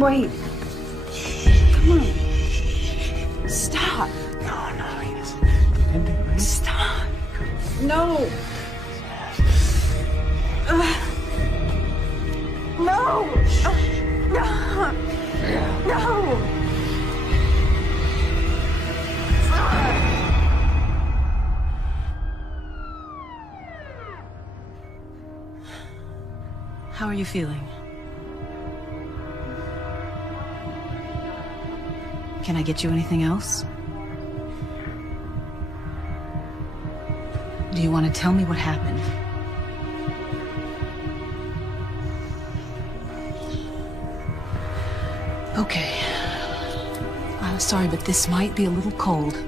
Wait. Come on. Stop. No, he doesn't. Stop. No. No. No. How are you feeling? Can I get you anything else? Do you want to tell me what happened? Okay. I'm sorry, but this might be a little cold.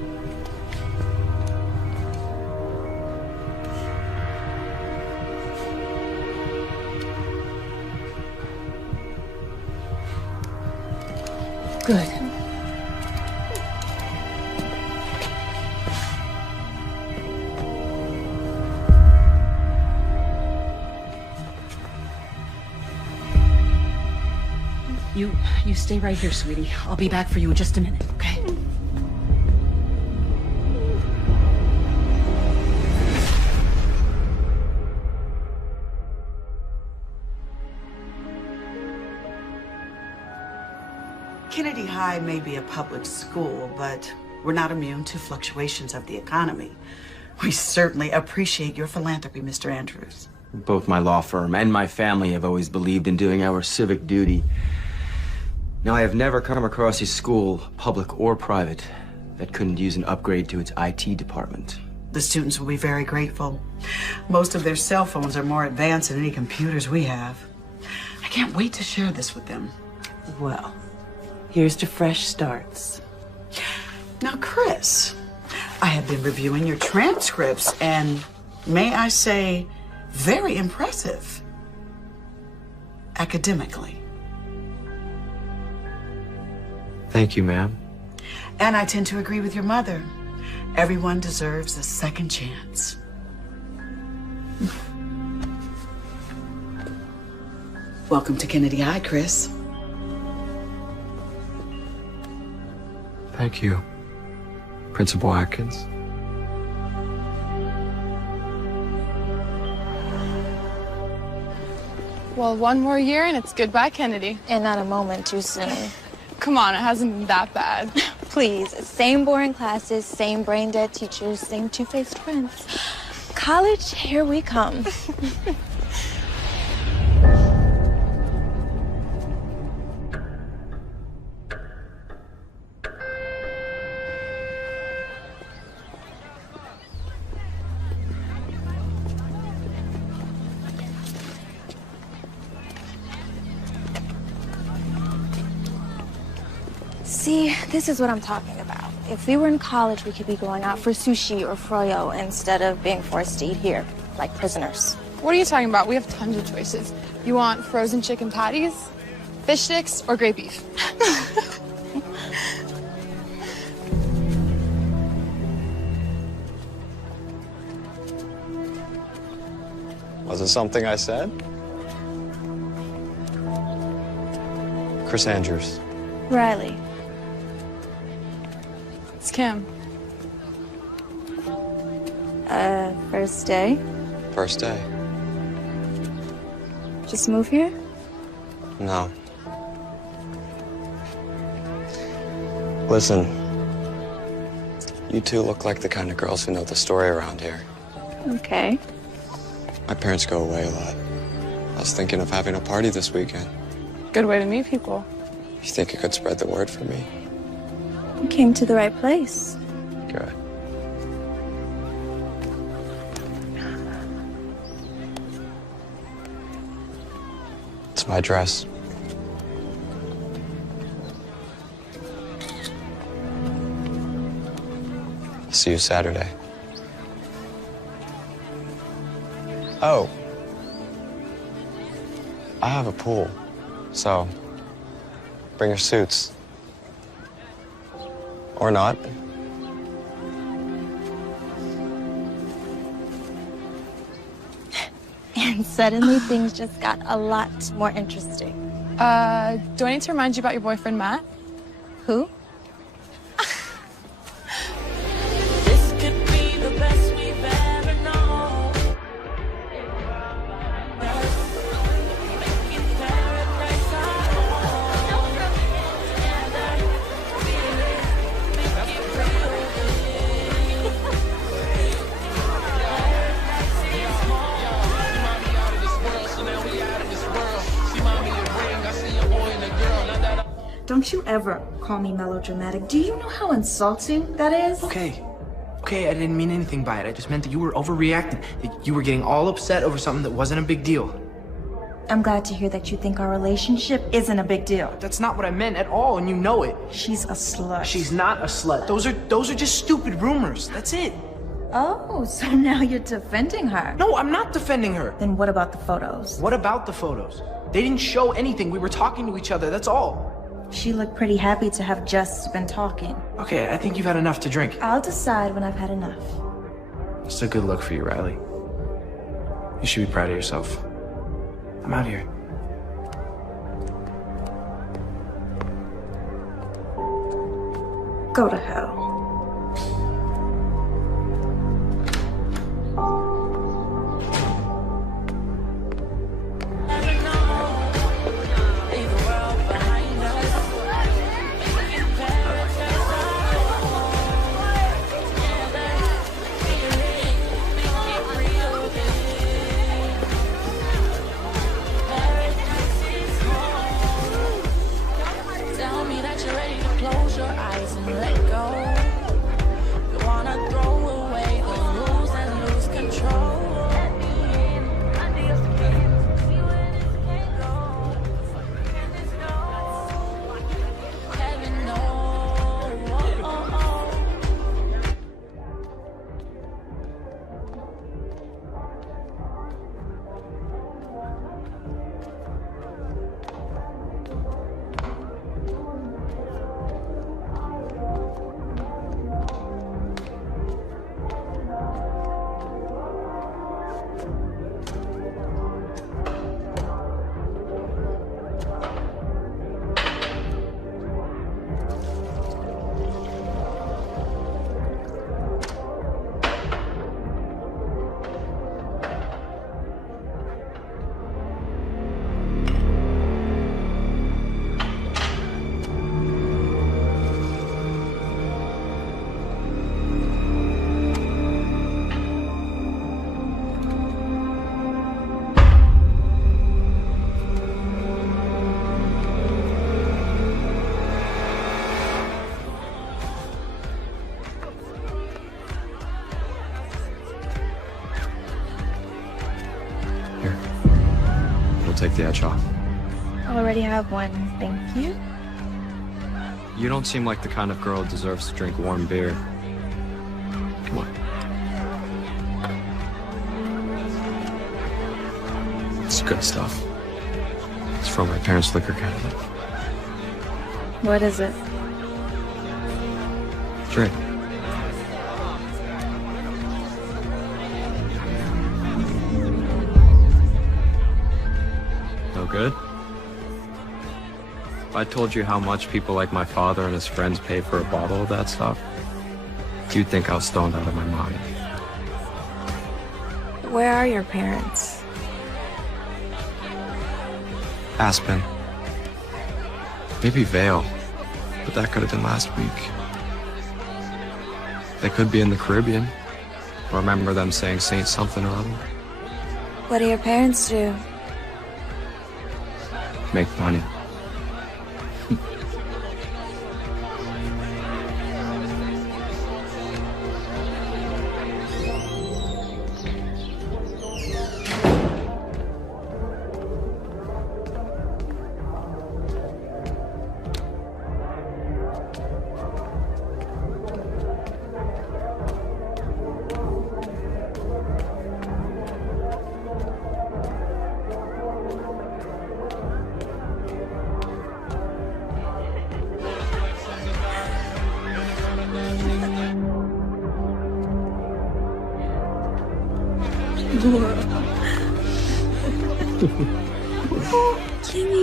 Good. You stay right here, sweetie. I'll be back for you in just a minute, okay? Kennedy High may be a public school, but we're not immune to fluctuations of the economy. We certainly appreciate your philanthropy, Mr. Andrews. Both my law firm and my family have always believed in doing our civic duty. Now, I have never come across a school, public or private, that couldn't use an upgrade to its IT department. The students will be very grateful. Most of their cell phones are more advanced than any computers we have. I can't wait to share this with them. Well, here's to fresh starts. Now, Chris, I have been reviewing your transcripts, and may I say, very impressive. Academically. Thank you, ma'am. And I tend to agree with your mother. Everyone deserves a second chance. Welcome to Kennedy High, Chris. Thank you, Principal Atkins. Well, one more year and it's goodbye, Kennedy. And not a moment too soon. Come on, it hasn't been that bad. Please, same boring classes, same brain-dead teachers, same two-faced friends. College, here we come. See, this is what I'm talking about. If we were in college, we could be going out for sushi or froyo instead of being forced to eat here, like prisoners. What are you talking about? We have tons of choices. You want frozen chicken patties, fish sticks, or gray beef? Was it something I said? Chris Andrews. Riley. It's Kim. First day? First day. Just move here? No. Listen, you two look like the kind of girls who know the story around here. Okay. My parents go away a lot. I was thinking of having a party this weekend. Good way to meet people. You think you could spread the word for me? You came to the right place. Good. It's my dress. I'll see you Saturday. Oh. I have a pool, so bring your suits. Or not. And suddenly things just got a lot more interesting. Do I need to remind you about your boyfriend, Matt? Who? This could be the best we've ever known. Making paradise our own. Together, feel it, make it real. Paradise is home. Mommy out of this world, so now we out of this world. See mommy a ring, I see a boy and a girl. Now that Don't you ever call me melodramatic. Do you know how insulting that is? Okay, I didn't mean anything by it. I just meant that you were overreacting, that you were getting all upset over something that wasn't a big deal. I'm glad to hear that you think our relationship isn't a big deal. That's not what I meant at all, and you know it. She's a slut. She's not a slut. Those are just stupid rumors. That's it. Oh, so now you're defending her. No, I'm not defending her. Then what about the photos? What about the photos? They didn't show anything. We were talking to each other, that's all. She looked pretty happy to have just been talking. Okay, I think you've had enough to drink. I'll decide when I've had enough. It's a good look for you, Riley. You should be proud of yourself. I'm out here. Go to hell. tell me that you're ready to close your eyes and let go. You wanna throw away the rules and lose control. Let me in under your skin, see where this can go. Goodness knows, heaven knows. Take the edge off. I already have one, thank you. You don't seem like the kind of girl who deserves to drink warm beer. Come on. It's good stuff. It's from my parents' liquor cabinet. What is it? Drink. Good? If I told you how much people like my father and his friends pay for a bottle of that stuff, you'd think I was stoned out of my mind. Where are your parents? Aspen. Maybe Vale, but that could have been last week. They could be in the Caribbean. I remember them saying Saint something or other. What do your parents do? Make money.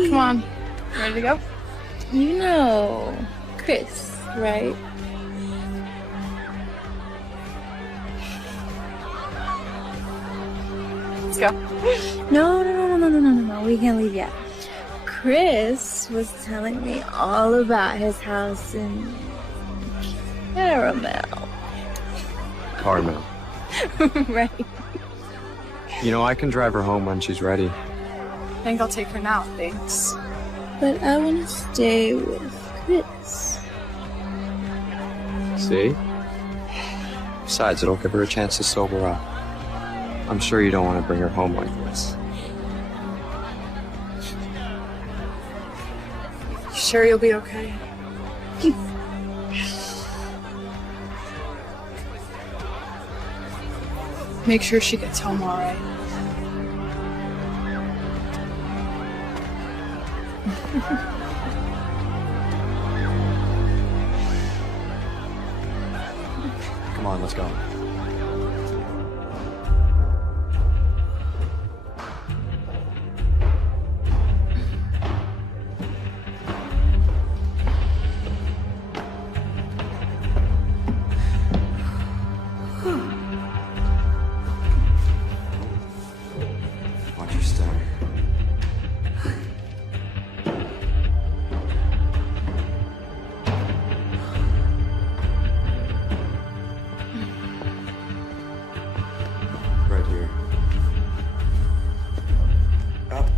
Come on. Ready to go? You know Chris, right? Let's go. No. We can't leave yet. Chris was telling me all about his house in Caramel. Carmel. Right. You know, I can drive her home when she's ready. I think I'll take her now, thanks. But I want to stay with Chris. See? Besides, it'll give her a chance to sober up. I'm sure you don't want to bring her home like this. You sure you'll be okay? Make sure she gets home all right. Come on, let's go. Watch your step. Right here. Up.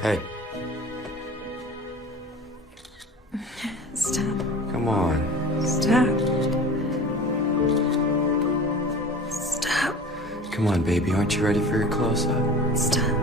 Hey, Stop. come on. Stop. Stop. Come on, baby. Aren't you ready for your close-up? Stop.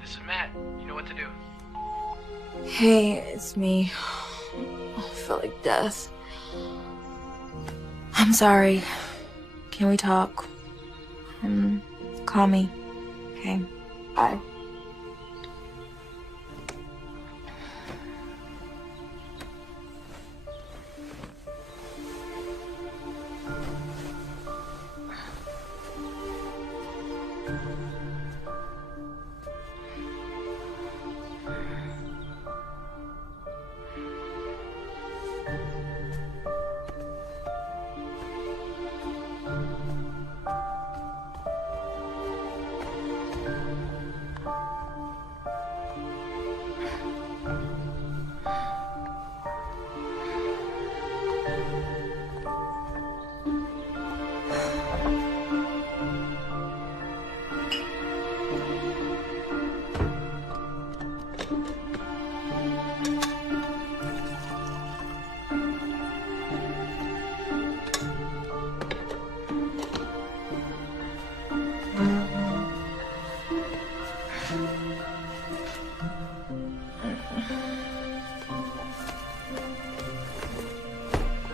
This is Matt. You know what to do. Hey, it's me. I feel like death. I'm sorry. Can we talk? Call me. Okay. Bye.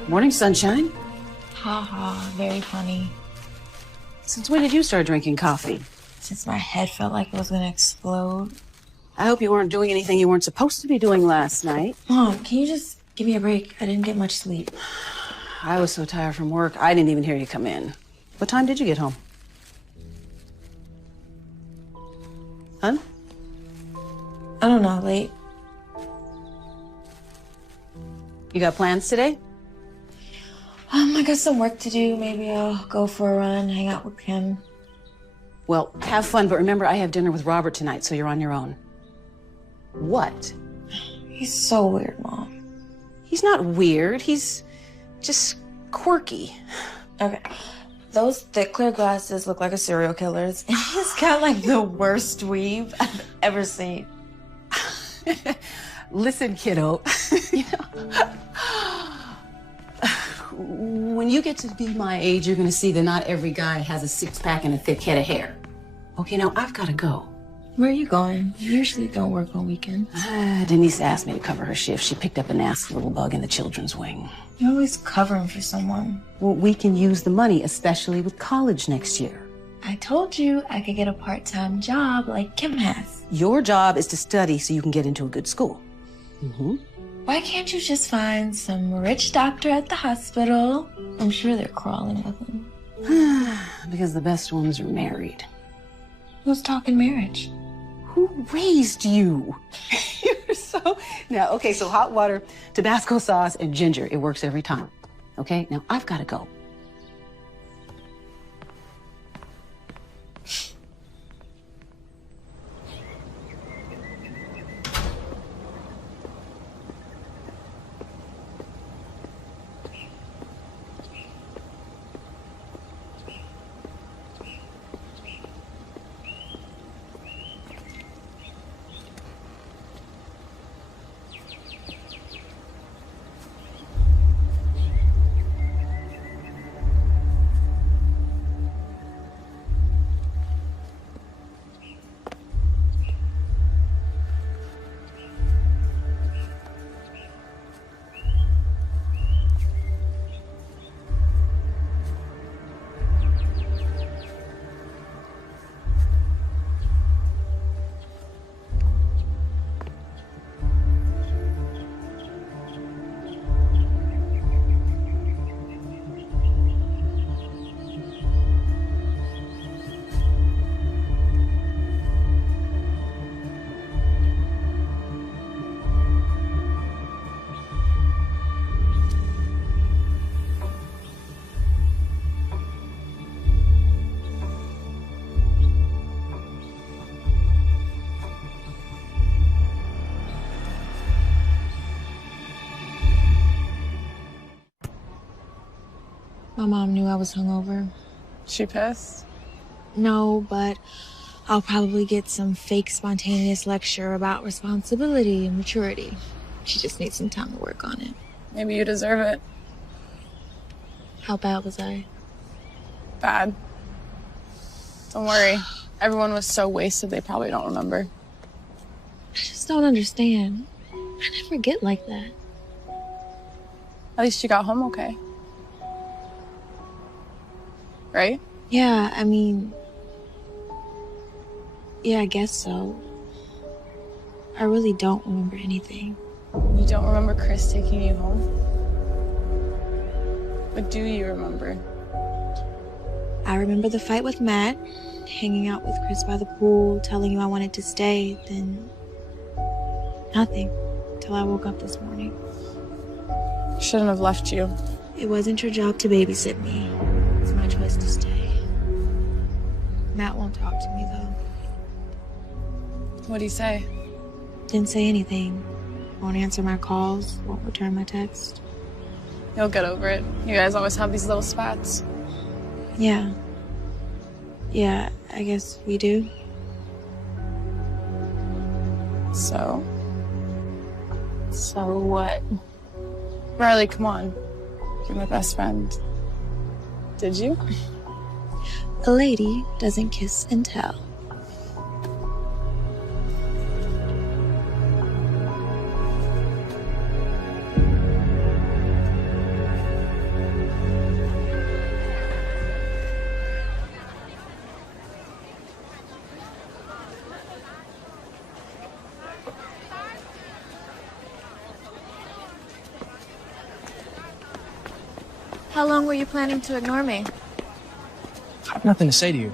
Morning, sunshine. Ha ha, very funny. Since when did you start drinking coffee? Since my head felt like it was gonna explode. I hope you weren't doing anything you weren't supposed to be doing last night. Mom, can you just give me a break? I didn't get much sleep. I was so tired from work, I didn't even hear you come in. What time did you get home? Huh? I don't know, late. You got plans today? I got some work to do. Maybe I'll go for a run, hang out with him. Well, have fun, but remember I have dinner with Robert tonight, so you're on your own. What? He's so weird, Mom. He's not weird. He's just quirky. Okay. Those thick clear glasses look like a serial killer's. And he's got like the worst weave I've ever seen. Listen, kiddo. You know, when you get to be my age, you're gonna see that not every guy has a six-pack and a thick head of hair. Okay, now I've gotta go. Where are you going? You usually don't work on weekends. Denise asked me to cover her shift. She picked up a nasty little bug in the children's wing. You're always covering for someone. Well, we can use the money, especially with college next year. I told you I could get a part-time job like Kim has. Your job is to study so you can get into a good school. Mm-hmm. Why can't you just find some rich doctor at the hospital? I'm sure they're crawling with him. Because the best ones are married. Who's talking marriage? Who raised you? You're so... Now, okay, so hot water, Tabasco sauce, and ginger. It works every time. Okay? Now, I've got to go. My mom knew I was hungover. She pissed? No, but I'll probably get some fake spontaneous lecture about responsibility and maturity. She just needs some time to work on it. Maybe you deserve it. How bad was I? Bad. Don't worry. Everyone was so wasted they probably don't remember. I just don't understand. I never get like that. At least you got home okay. Right? Yeah, I mean... Yeah, I guess so. I really don't remember anything. You don't remember Chris taking you home? What do you remember? I remember the fight with Matt, hanging out with Chris by the pool, telling you I wanted to stay, then... nothing. Till I woke up this morning. Shouldn't have left you. It wasn't your job to babysit me. It's my choice to stay. Matt won't talk to me, though. What'd he say? Didn't say anything. Won't answer my calls, won't return my text. You'll get over it. You guys always have these little spats. Yeah. Yeah, I guess we do. So? So what? Riley, come on. You're my best friend. Did you? A lady doesn't kiss and tell. How long were you planning to ignore me? I have nothing to say to you.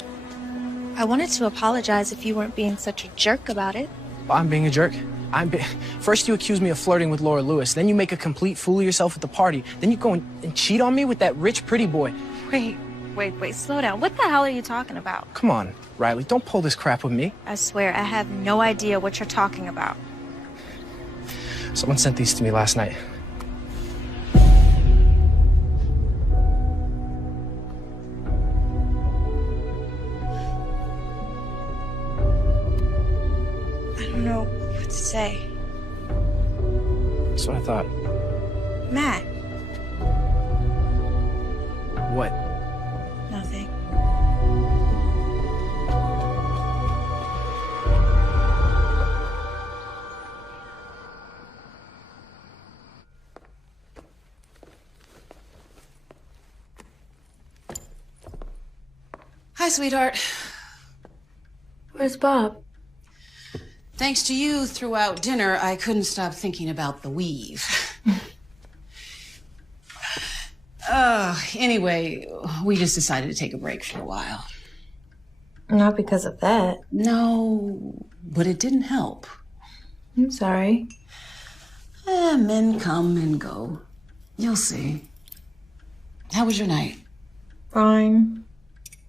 I wanted to apologize if you weren't being such a jerk about it. I'm being a jerk. First you accuse me of flirting with Laura Lewis, then you make a complete fool of yourself at the party, then you go and cheat on me with that rich, pretty boy. Wait, slow down. What the hell are you talking about? Come on, Riley, don't pull this crap with me. I swear, I have no idea what you're talking about. Someone sent these to me last night. I don't know what to say. That's what I thought. Matt. What? Nothing. Hi, sweetheart. Where's Bob? Thanks to you throughout dinner, I couldn't stop thinking about the weave. Anyway, we just decided to take a break for a while. Not because of that. No, but it didn't help. I'm sorry. Men come and go. You'll see. How was your night? Fine.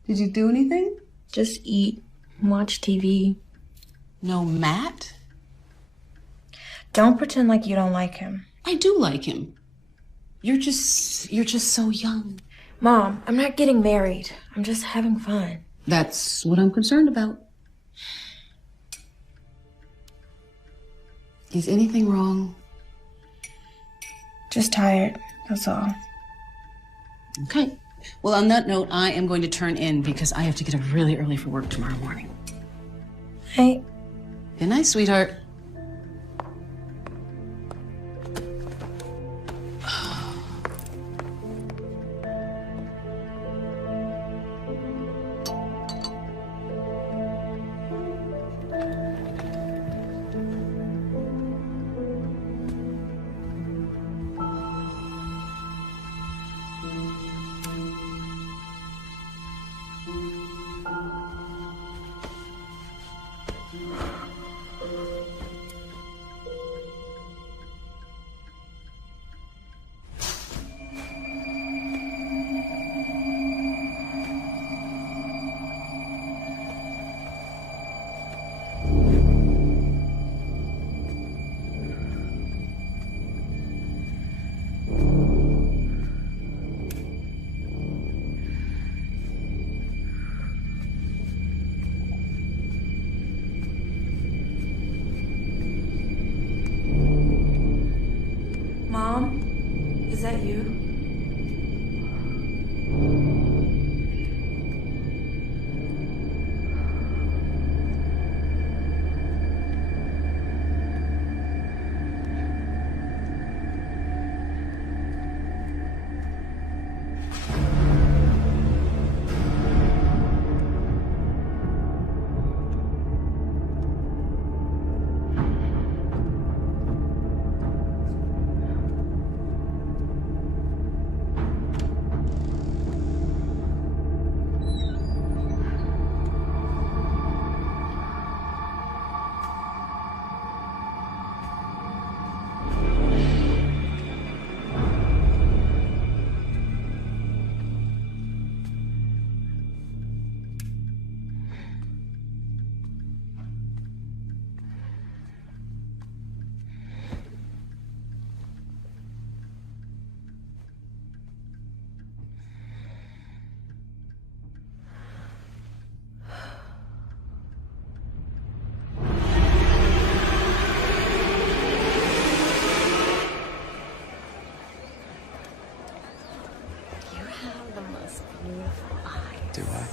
Did you do anything? Just eat, watch TV. No Matt? Don't pretend like you don't like him. I do like him. You're just so young. Mom, I'm not getting married. I'm just having fun. That's what I'm concerned about. Is anything wrong? Just tired, that's all. Okay. Well, on that note, I am going to turn in because I have to get up really early for work tomorrow morning. Hey. Good night, sweetheart. Mom, is that you? Do I?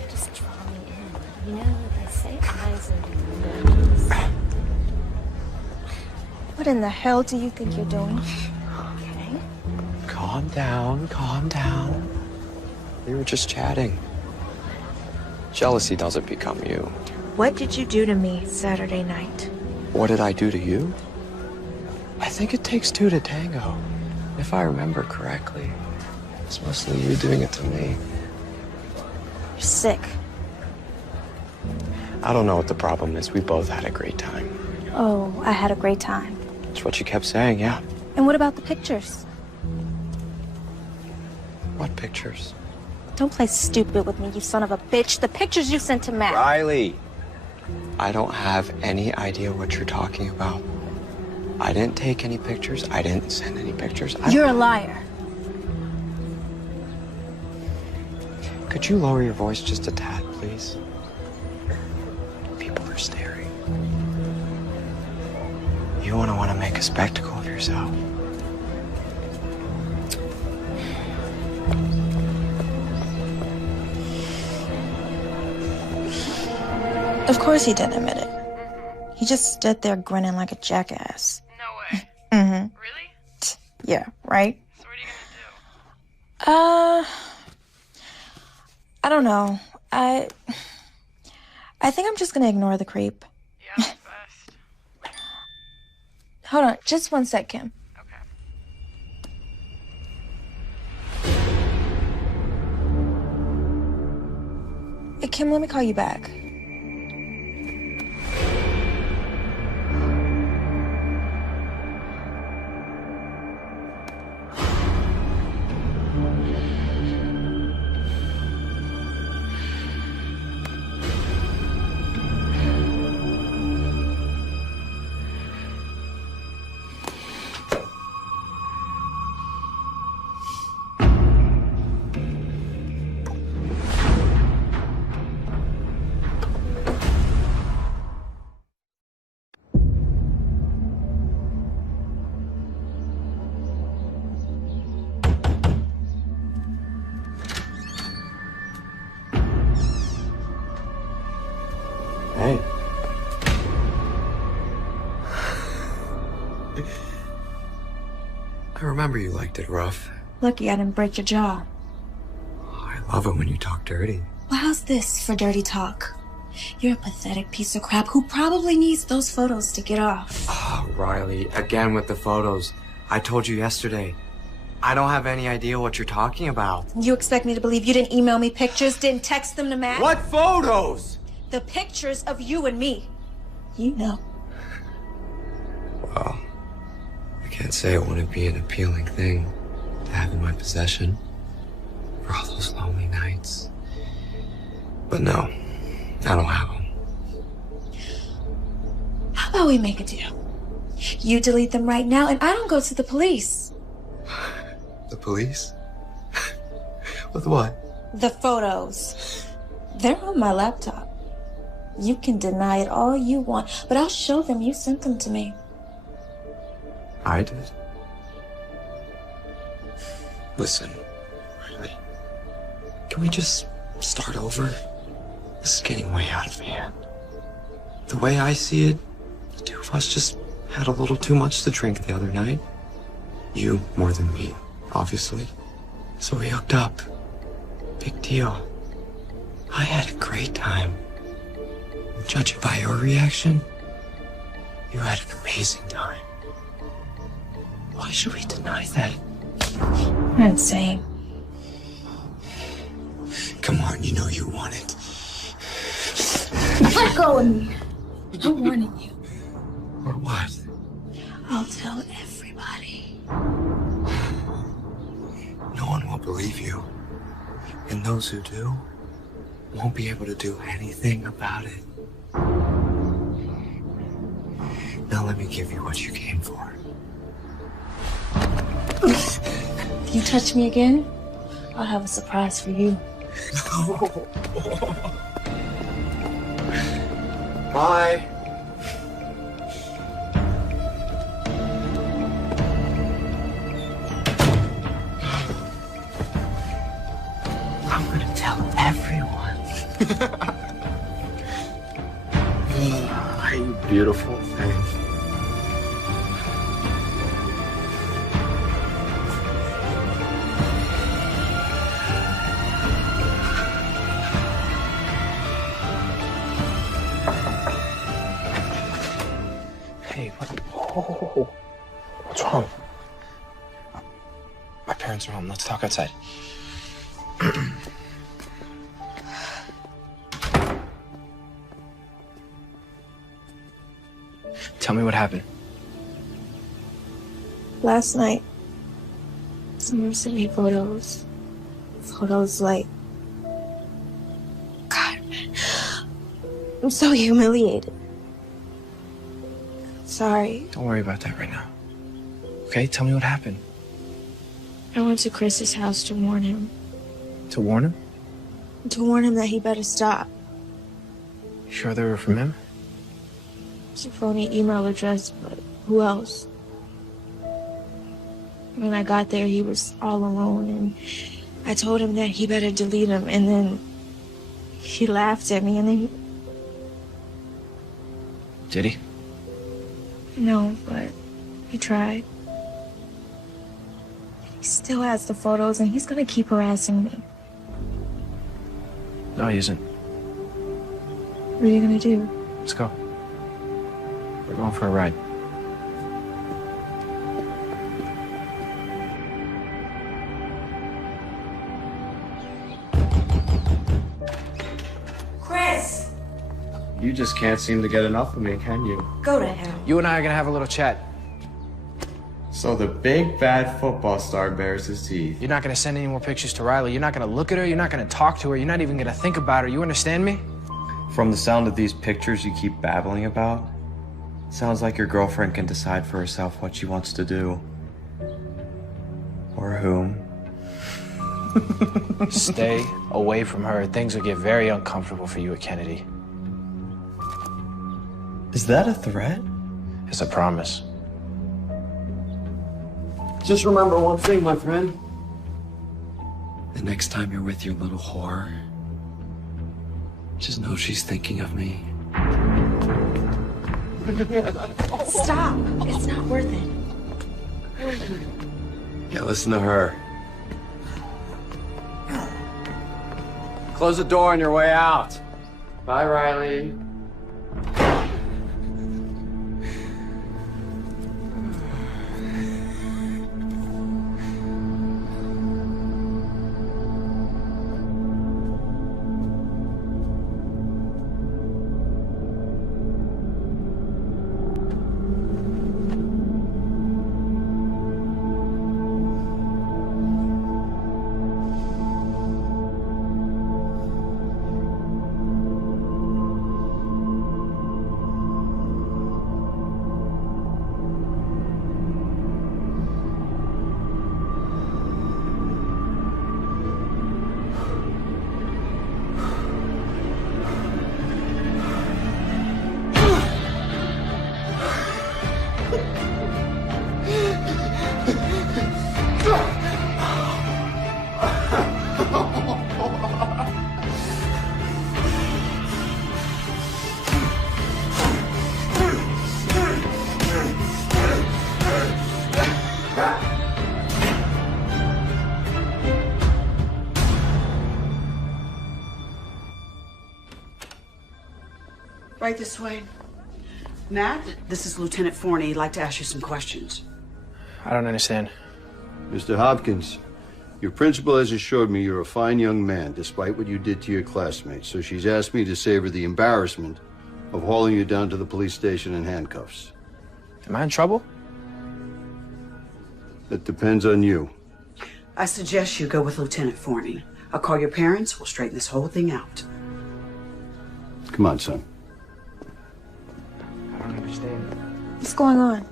You just draw me in. You know, they say eyes are windows. What in the hell do you think you're doing? Okay. Calm down, calm down. We were just chatting. Jealousy doesn't become you. What did you do to me Saturday night? What did I do to you? I think it takes two to tango, if I remember correctly. It's mostly you doing it to me. You're sick. I don't know what the problem is. We both had a great time. Oh, I had a great time. That's what you kept saying, yeah. And what about the pictures? What pictures? Don't play stupid with me, you son of a bitch. The pictures you sent to Matt. Riley! I don't have any idea what you're talking about. I didn't take any pictures. I didn't send any pictures. You're a liar. Could you lower your voice just a tad, please? People are staring. You want to make a spectacle of yourself. Of course he didn't admit it. He just stood there grinning like a jackass. No way. Mm-hmm. Really? Yeah, right? So what are you gonna I don't know. I think I'm just gonna ignore the creep. Yeah, that's best. Hold on, just one sec, Kim. Hey, Kim, let me call you back. Hey. I remember you liked it rough. Lucky I didn't break your jaw. I love it when you talk dirty. Well, how's this for dirty talk? You're a pathetic piece of crap who probably needs those photos to get off. Oh, Riley, again with the photos. I told you yesterday. I don't have any idea what you're talking about. You expect me to believe you didn't email me pictures, didn't text them to Matt? What photos? The pictures of you and me. You know. Well, I can't say it wouldn't be an appealing thing to have in my possession for all those lonely nights. But no, I don't have them. How about we make a deal? You delete them right now and I don't go to the police. The police? With what? The photos. They're on my laptop. You can deny it all you want, but I'll show them you sent them to me. I did. Listen, Riley, can we just start over? This is getting way out of hand. The way I see it, the two of us just had a little too much to drink the other night. You more than me, obviously. So we hooked up. Big deal. I had a great time. Judging by your reaction, you had an amazing time. Why should we deny that? You're insane. Come on, you know you want it. Let go of me. I'm warning you. Or what? I'll tell everybody. No one will believe you. And those who do won't be able to do anything about it. Now let me give you what you came for. If you touch me again, I'll have a surprise for you. Bye. I'm gonna tell everyone. You beautiful thing. Hey, what? Oh, what's wrong? My parents are home. Let's talk outside. Tell me what happened. Last night, someone sent me photos. Photos like... God, man. I'm so humiliated. Sorry. Don't worry about that right now. Okay, tell me what happened. I went to Chris's house to warn him. To warn him? To warn him that he better stop. You sure they were from him? It's a phony email address, but who else? When I got there, he was all alone, and I told him that he better delete them, and then he laughed at me, and then... Did he? No, but he tried. He still has the photos, and he's gonna keep harassing me. No, he isn't. What are you gonna do? Let's go. We're going for a ride. Chris! You just can't seem to get enough of me, can you? Go to hell. You and I are gonna have a little chat. So the big bad football star bares his teeth. You're not gonna send any more pictures to Riley. You're not gonna look at her. You're not gonna talk to her. You're not even gonna think about her. You understand me? From the sound of these pictures you keep babbling about, sounds like your girlfriend can decide for herself what she wants to do. Or whom. Stay away from her. Things will get very uncomfortable for you at Kennedy. Is that a threat? It's a promise. Just remember one thing, my friend. The next time you're with your little whore, just know she's thinking of me. Stop. It's not worth it. Yeah, listen to her. Close the door on your way out. Bye, Riley. Right this way. Matt, this is Lieutenant Forney. He'd like to ask you some questions. I don't understand. Mr. Hopkins, your principal has assured me you're a fine young man, despite what you did to your classmates. So she's asked me to save her the embarrassment of hauling you down to the police station in handcuffs. Am I in trouble? That depends on you. I suggest you go with Lieutenant Forney. I'll call your parents. We'll straighten this whole thing out. Come on, son. I don't understand. What's going on?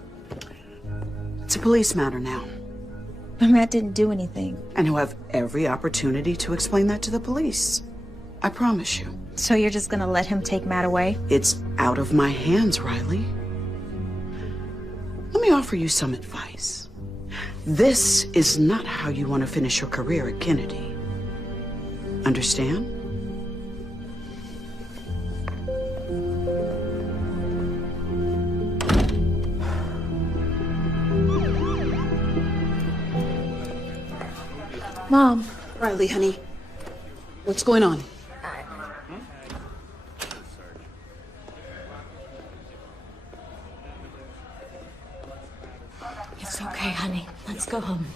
It's a police matter now. But Matt didn't do anything. And he'll have every opportunity to explain that to the police. I promise you. So you're just gonna let him take Matt away? It's out of my hands, Riley. Let me offer you some advice. This is not how you want to finish your career at Kennedy. Understand? Mom. Riley, honey. What's going on? It's okay, honey. Let's go home.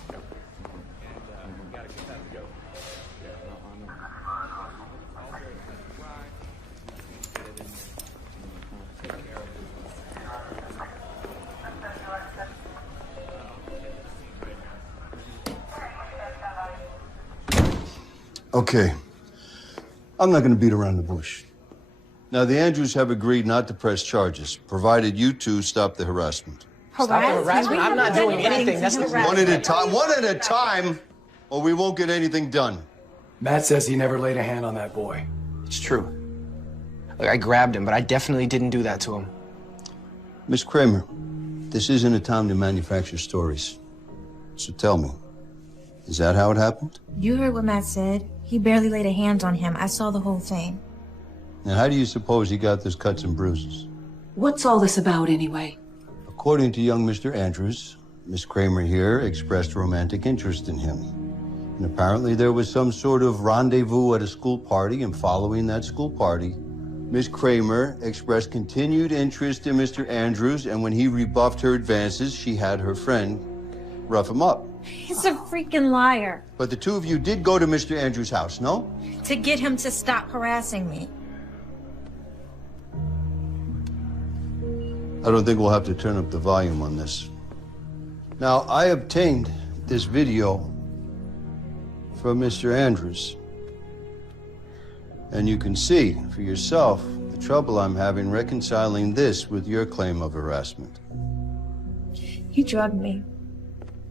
Okay. I'm not going to beat around the bush. Now, the Andrews have agreed not to press charges, provided you two stop the harassment. Stop the harassment? I'm not doing anything. That's the One at a time. One at a time, or we won't get anything done. Matt says he never laid a hand on that boy. It's true. Look, I grabbed him, but I definitely didn't do that to him. Miss Kramer, this isn't a time to manufacture stories. So tell me, is that how it happened? You heard what Matt said. He barely laid a hand on him. I saw the whole thing. Now, how do you suppose he got those cuts and bruises? What's all this about, anyway? According to young Mr. Andrews, Miss Kramer here expressed romantic interest in him. And apparently there was some sort of rendezvous at a school party, and following that school party, Miss Kramer expressed continued interest in Mr. Andrews, and when he rebuffed her advances, she had her friend rough him up. He's a freaking liar. But the two of you did go to Mr. Andrews' house, no? To get him to stop harassing me. I don't think we'll have to turn up the volume on this. Now, I obtained this video from Mr. Andrews. And you can see for yourself the trouble I'm having reconciling this with your claim of harassment. He drugged me.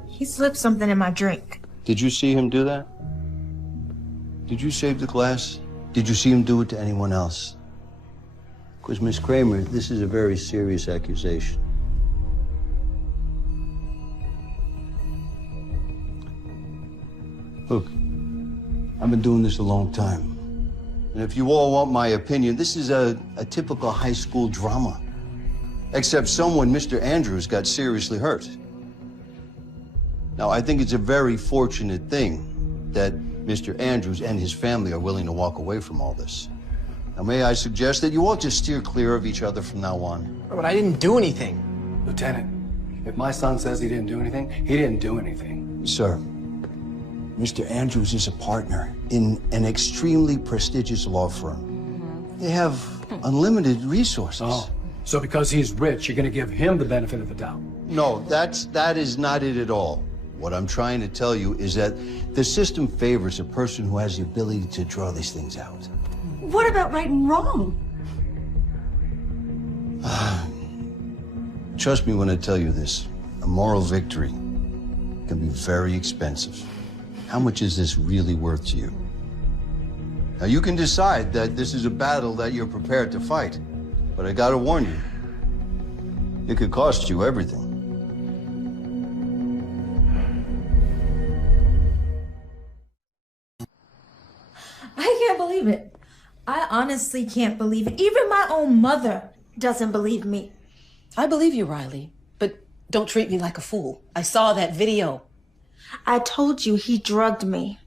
He slipped something in my drink. Did you see him do that? Did you save the glass? Did you see him do it to anyone else? Because, Miss Kramer, this is a very serious accusation. Look, I've been doing this a long time. And if you all want my opinion, this is a typical high school drama. Except someone, Mr. Andrews, got seriously hurt. Now, I think it's a very fortunate thing that Mr. Andrews and his family are willing to walk away from all this. Now, may I suggest that you all just steer clear of each other from now on? But I didn't do anything. Lieutenant, if my son says he didn't do anything, he didn't do anything. Sir, Mr. Andrews is a partner in an extremely prestigious law firm. They have unlimited resources. Oh, so because he's rich, you're going to give him the benefit of the doubt? No, that is not it at all. What I'm trying to tell you is that the system favors a person who has the ability to draw these things out. What about right and wrong? Trust me when I tell you this. A moral victory can be very expensive. How much is this really worth to you? Now, you can decide that this is a battle that you're prepared to fight, but I gotta warn you, it could cost you everything. I can't believe it. I honestly can't believe it. Even my own mother doesn't believe me. I believe you, Riley, but don't treat me like a fool. I saw that video. I told you he drugged me.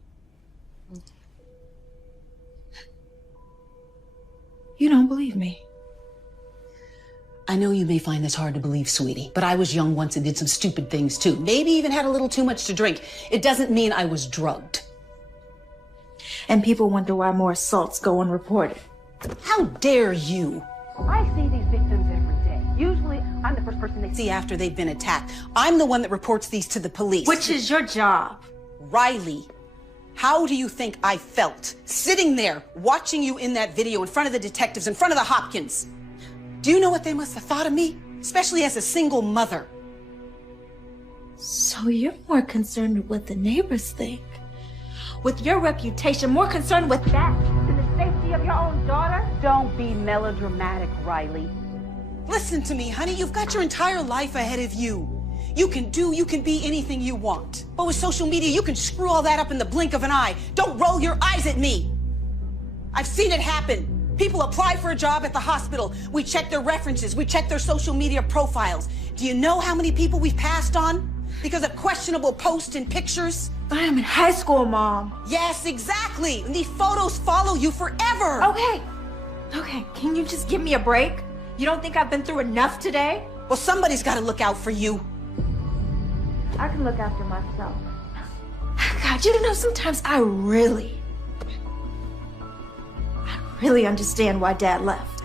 You don't believe me. I know you may find this hard to believe, sweetie, but I was young once and did some stupid things too. Maybe even had a little too much to drink. It doesn't mean I was drugged. And people wonder why more assaults go unreported. How dare you? I see these victims every day. Usually, I'm the first person they See after they've been attacked. I'm the one that reports these to the police. Which is your job. Riley, how do you think I felt sitting there watching you in that video in front of the detectives, in front of the Hopkins? Do you know what they must have thought of me? Especially as a single mother. So you're more concerned with what the neighbors think. With your reputation, more concerned with that than the safety of your own daughter? Don't be melodramatic, Riley. Listen to me, honey. You've got your entire life ahead of you. You can be anything you want. But with social media, you can screw all that up in the blink of an eye. Don't roll your eyes at me. I've seen it happen. People apply for a job at the hospital. We check their references. We check their social media profiles. Do you know how many people we've passed on because of questionable posts and pictures? But I'm in high school, Mom. Yes, exactly. And these photos follow you forever. Okay, can you just give me a break? You don't think I've been through enough today? Well, somebody's got to look out for you. I can look after myself. God, you know, sometimes I really understand why Dad left.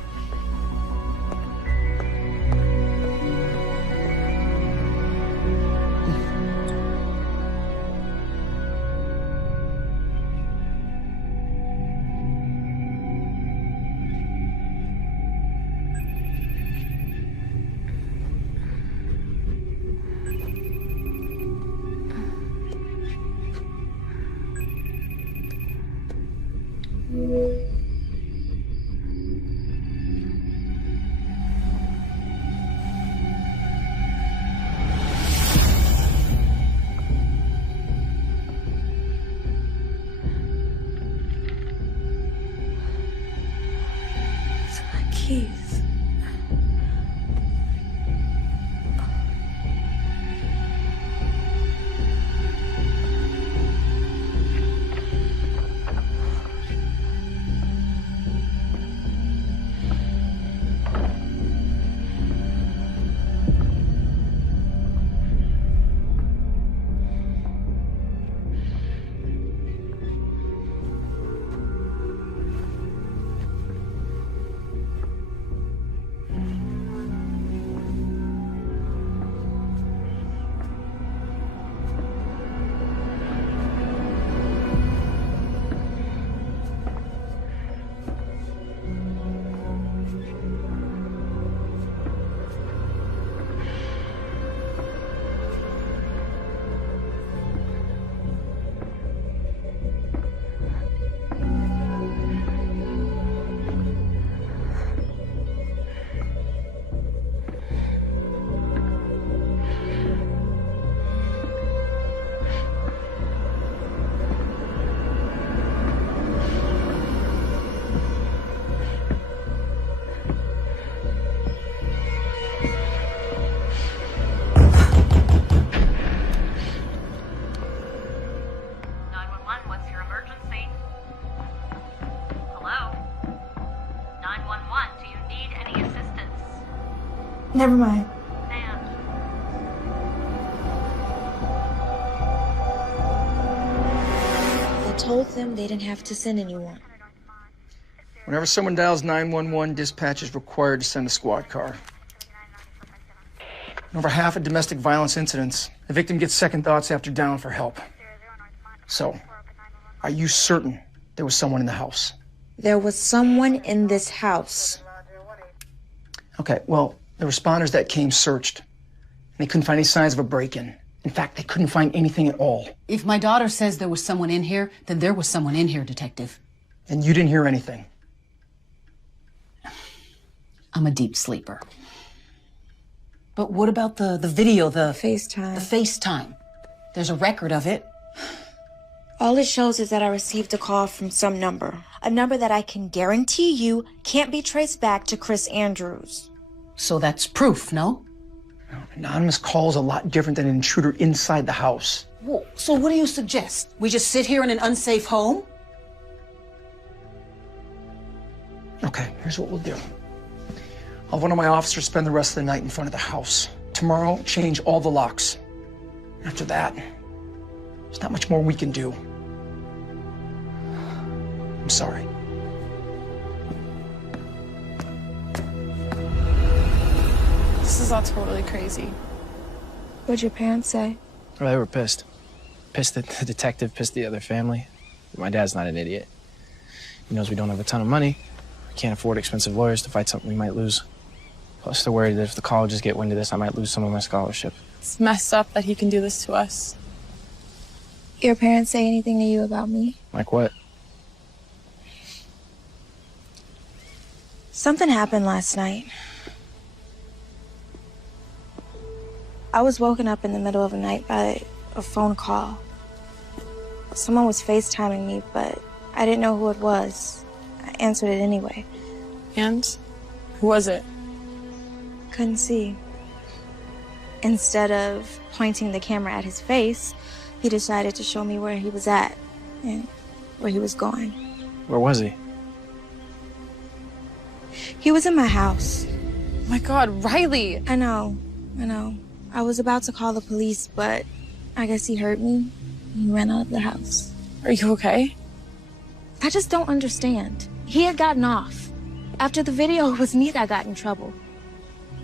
Keys. Never mind. I told them they didn't have to send anyone. Whenever someone dials 911, dispatch is required to send a squad car. In over half of domestic violence incidents, the victim gets second thoughts after dialing for help. So, are you certain there was someone in the house? There was someone in this house. Okay, well, the responders that came searched. They couldn't find any signs of a break-in. In fact, they couldn't find anything at all. If my daughter says there was someone in here, then there was someone in here, Detective. And you didn't hear anything? I'm a deep sleeper. But what about the video, the FaceTime? The FaceTime. There's a record of it. All it shows is that I received a call from some number. A number that I can guarantee you can't be traced back to Chris Andrews. So that's proof, no? Anonymous call is a lot different than an intruder inside the house. Well, so what do you suggest? We just sit here in an unsafe home? Okay, here's what we'll do. I'll have one of my officers spend the rest of the night in front of the house. Tomorrow, change all the locks. After that, there's not much more we can do. I'm sorry. This is all totally crazy. What'd your parents say? Well, they were pissed. Pissed at the detective, pissed at the other family. My dad's not an idiot. He knows we don't have a ton of money. We can't afford expensive lawyers to fight something we might lose. Plus, they're worried that if the colleges get wind of this, I might lose some of my scholarship. It's messed up that he can do this to us. Your parents say anything to you about me? Like what? Something happened last night. I was woken up in the middle of the night by a phone call. Someone was FaceTiming me, but I didn't know who it was. I answered it anyway. And? Who was it? Couldn't see. Instead of pointing the camera at his face, he decided to show me where he was at and where he was going. Where was he? He was in my house. Oh my God, Riley! I know. I was about to call the police, but I guess he heard me. He ran out of the house. Are you okay? I just don't understand. He had gotten off. After the video, it was me that got in trouble.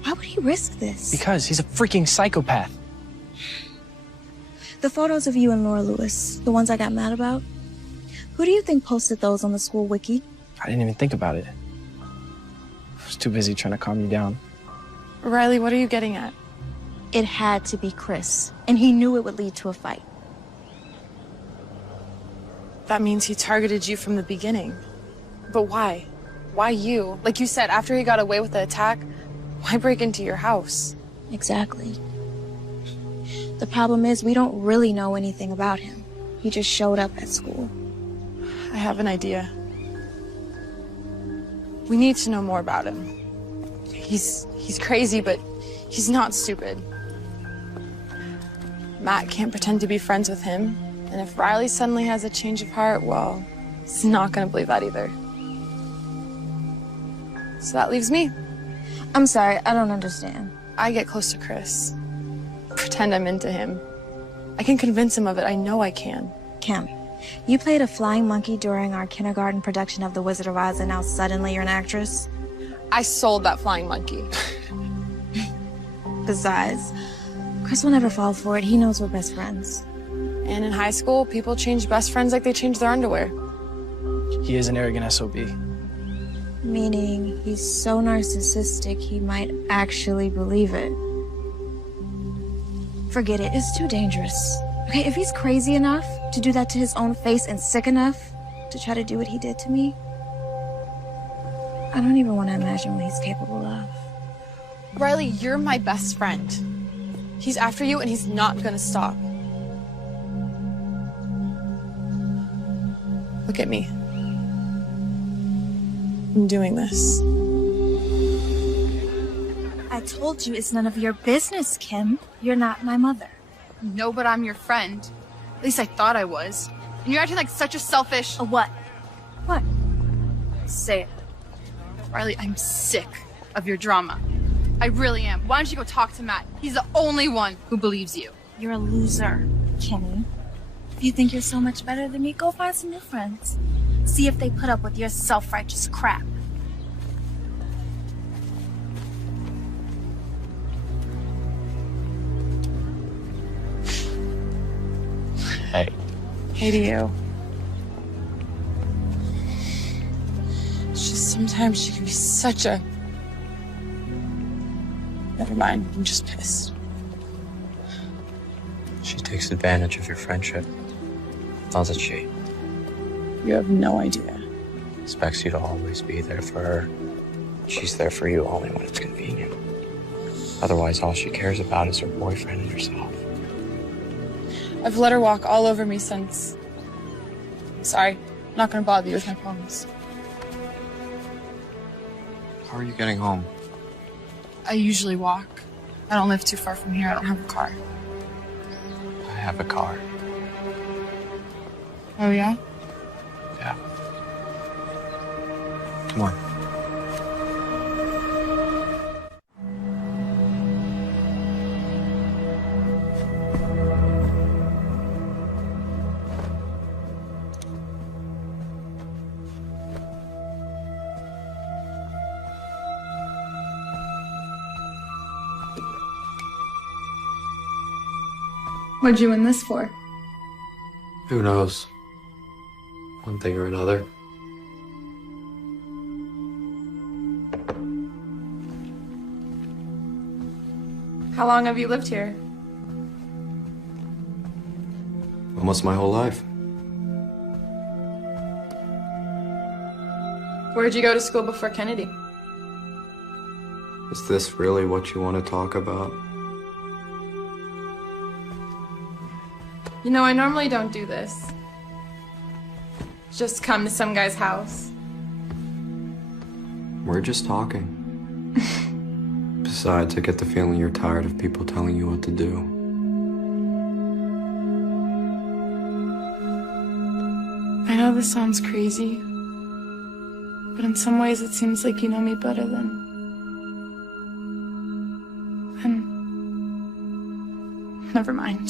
Why would he risk this? Because he's a freaking psychopath. The photos of you and Laura Lewis, the ones I got mad about, who do you think posted those on the school wiki? I didn't even think about it. I was too busy trying to calm you down. Riley, what are you getting at? It had to be Chris, and he knew it would lead to a fight. That means he targeted you from the beginning. But why? Why you? Like you said, after he got away with the attack, why break into your house? Exactly. The problem is we don't really know anything about him. He just showed up at school. I have an idea. We need to know more about him. He's crazy, but he's not stupid. Matt can't pretend to be friends with him, and if Riley suddenly has a change of heart, well, he's not gonna believe that either. So that leaves me. I'm sorry, I don't understand. I get close to Chris. Pretend I'm into him. I can convince him of it, I know I can. Kim, you played a flying monkey during our kindergarten production of The Wizard of Oz, and now suddenly you're an actress? I sold that flying monkey. Besides, Chris will never fall for it. He knows we're best friends. And in high school, people change best friends like they change their underwear. He is an arrogant SOB. Meaning he's so narcissistic he might actually believe it. Forget it, it's too dangerous. Okay, if he's crazy enough to do that to his own face and sick enough to try to do what he did to me, I don't even want to imagine what he's capable of. Riley, you're my best friend. He's after you and he's not gonna stop. Look at me. I'm doing this. I told you it's none of your business, Kim. You're not my mother. No, but I'm your friend. At least I thought I was. And you're acting like such a selfish... A what? What? Say it. Riley, I'm sick of your drama. I really am. Why don't you go talk to Matt? He's the only one who believes you. You're a loser, Kimmy. If you think you're so much better than me, go find some new friends. See if they put up with your self-righteous crap. Hey. Hey to you. It's just sometimes she can be such a... Never mind, I'm just pissed. She takes advantage of your friendship, doesn't she? You have no idea. Expects you to always be there for her. She's there for you only when it's convenient. Otherwise, all she cares about is her boyfriend and herself. I've let her walk all over me since... Sorry, I'm not gonna bother you with my problems. How are you getting home? I usually walk. I don't live too far from here. I don't have a car. I have a car. Oh, yeah? Yeah. Come on. What'd you win this for? Who knows? One thing or another. How long have you lived here? Almost my whole life. Where'd you go to school before Kennedy? Is this really what you want to talk about? You know, I normally don't do this. Just come to some guy's house. We're just talking. Besides, I get the feeling you're tired of people telling you what to do. I know this sounds crazy, but in some ways it seems like you know me better than... Never mind.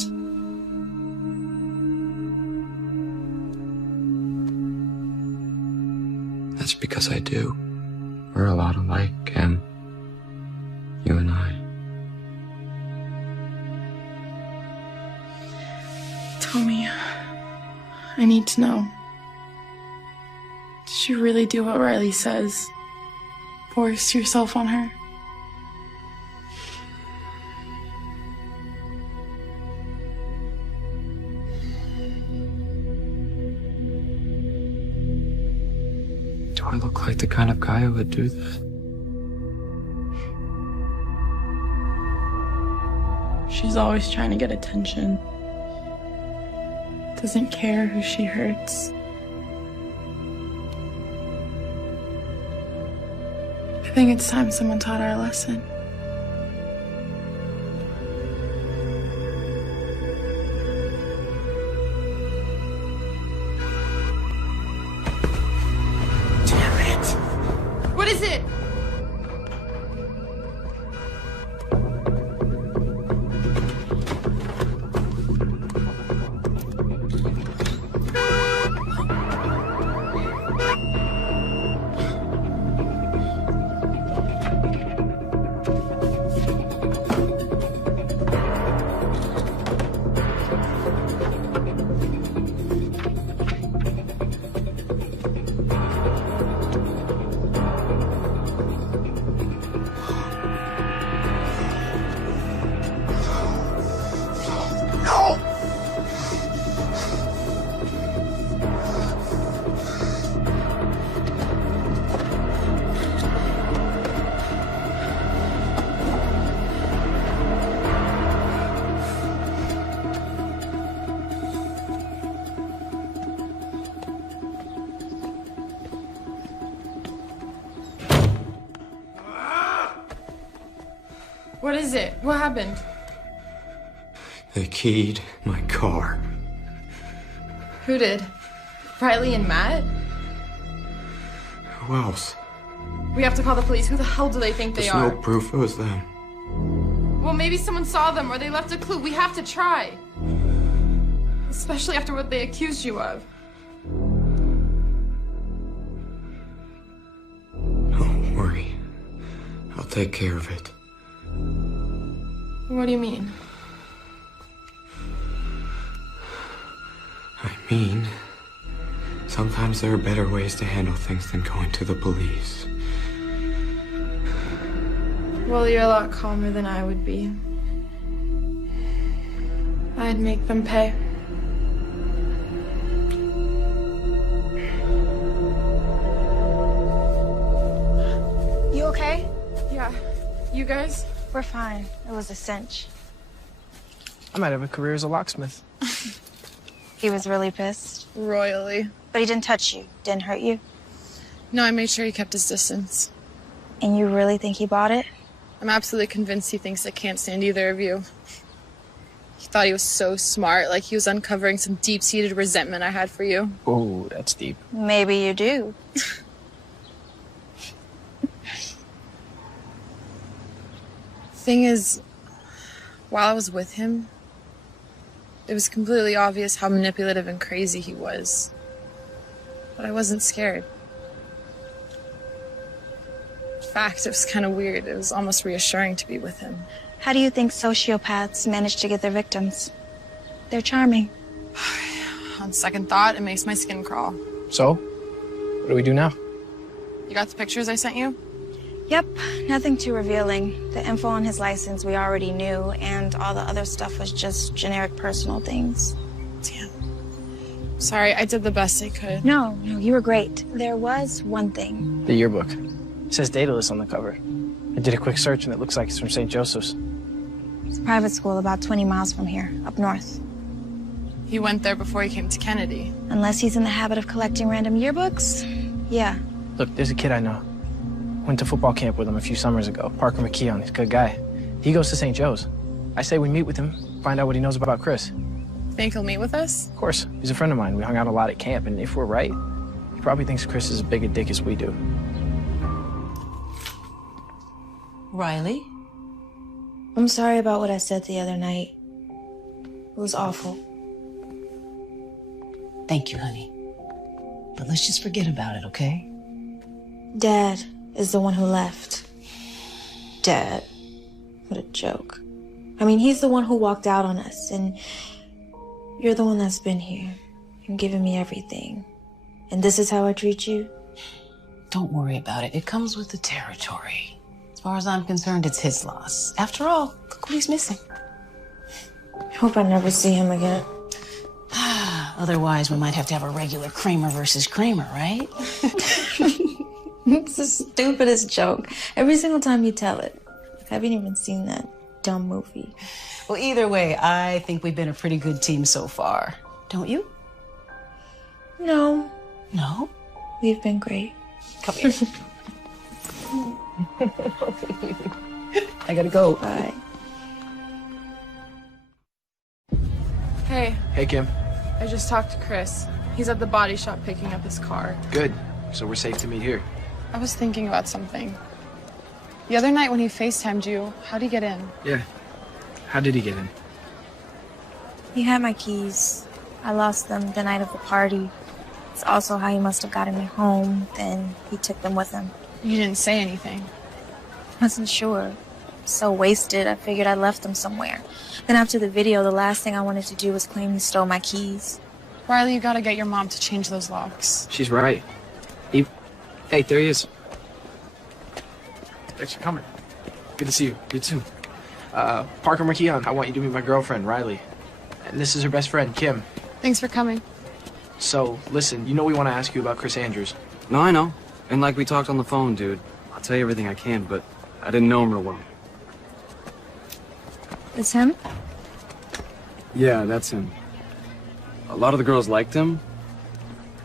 That's because I do. We're a lot alike, Kim. You and I. Tell me. I need to know. Did you really do what Riley says? Force yourself on her? Do I look like the kind of guy who would do that? She's always trying to get attention. Doesn't care who she hurts. I think it's time someone taught her a lesson. Damn it! What is it? What is it? What happened? They keyed my car. Who did? Riley and Matt? Who else? We have to call the police. Who the hell do they think they There's are? no proof it was them. Well, maybe someone saw them or they left a clue. We have to try. Especially after what they accused you of. Don't worry. I'll take care of it. What do you mean? I mean, sometimes there are better ways to handle things than going to the police. Well, you're a lot calmer than I would be. I'd make them pay. You okay? Yeah. You guys? We're fine. It was a cinch. I might have a career as a locksmith. He was really pissed. Royally. But he didn't touch you. Didn't hurt you. No, I made sure he kept his distance. And you really think he bought it? I'm absolutely convinced he thinks I can't stand either of you. He thought he was so smart, like he was uncovering some deep-seated resentment I had for you. Oh, that's deep. Maybe you do. Thing is, while I was with him, it was completely obvious how manipulative and crazy he was. But I wasn't scared. In fact, it was kind of weird. It was almost reassuring to be with him. How do you think sociopaths manage to get their victims? They're charming. On second thought, it makes my skin crawl. So, what do we do now? You got the pictures I sent you? Yep, nothing too revealing. The info on his license we already knew, and all the other stuff was just generic personal things. Damn. Sorry, I did the best I could. No, you were great. There was one thing. The yearbook. It says Daedalus on the cover. I did a quick search and it looks like it's from St. Joseph's. It's a private school about 20 miles from here, up north. He went there before he came to Kennedy. Unless he's in the habit of collecting random yearbooks, yeah. Look, there's a kid I know. Went to football camp with him a few summers ago. Parker McKeon, he's a good guy. He goes to St. Joe's. I say we meet with him, find out what he knows about Chris. Think he'll meet with us? Of course. He's a friend of mine. We hung out a lot at camp, and if we're right, he probably thinks Chris is as big a dick as we do. Riley? I'm sorry about what I said the other night. It was awful. Thank you, honey. But let's just forget about it, okay? Dad is the one who left. Dad. What a joke. I mean, he's the one who walked out on us, and you're the one that's been here and given me everything. And this is how I treat you? Don't worry about it. It comes with the territory. As far as I'm concerned, it's his loss. After all, look what he's missing. I hope I never see him again. Otherwise, we might have to have a regular Kramer versus Kramer, right? It's the stupidest joke. Every single time you tell it. I haven't even seen that dumb movie. Well, either way, I think we've been a pretty good team so far. Don't you? No. No? We've been great. Come here. I gotta go. Bye. Hey, Hey, Kim. I just talked to Chris. He's at the body shop picking up his car. Good. So we're safe to meet here. I was thinking about something. The other night when he FaceTimed you, how'd he get in? Yeah. How did he get in? He had my keys. I lost them the night of the party. It's also how he must have gotten me home. Then he took them with him. You didn't say anything. Wasn't sure. So wasted, I figured I left them somewhere. Then after the video, the last thing I wanted to do was claim he stole my keys. Riley, you gotta get your mom to change those locks. She's right. Hey, there he is. Thanks for coming. Good to see you. You too. Parker McKeon, I want you to meet my girlfriend, Riley. And this is her best friend, Kim. Thanks for coming. So, listen, you know we want to ask you about Chris Andrews. No, I know. And like we talked on the phone, dude. I'll tell you everything I can, but I didn't know him real well. It's him? Yeah, that's him. A lot of the girls liked him.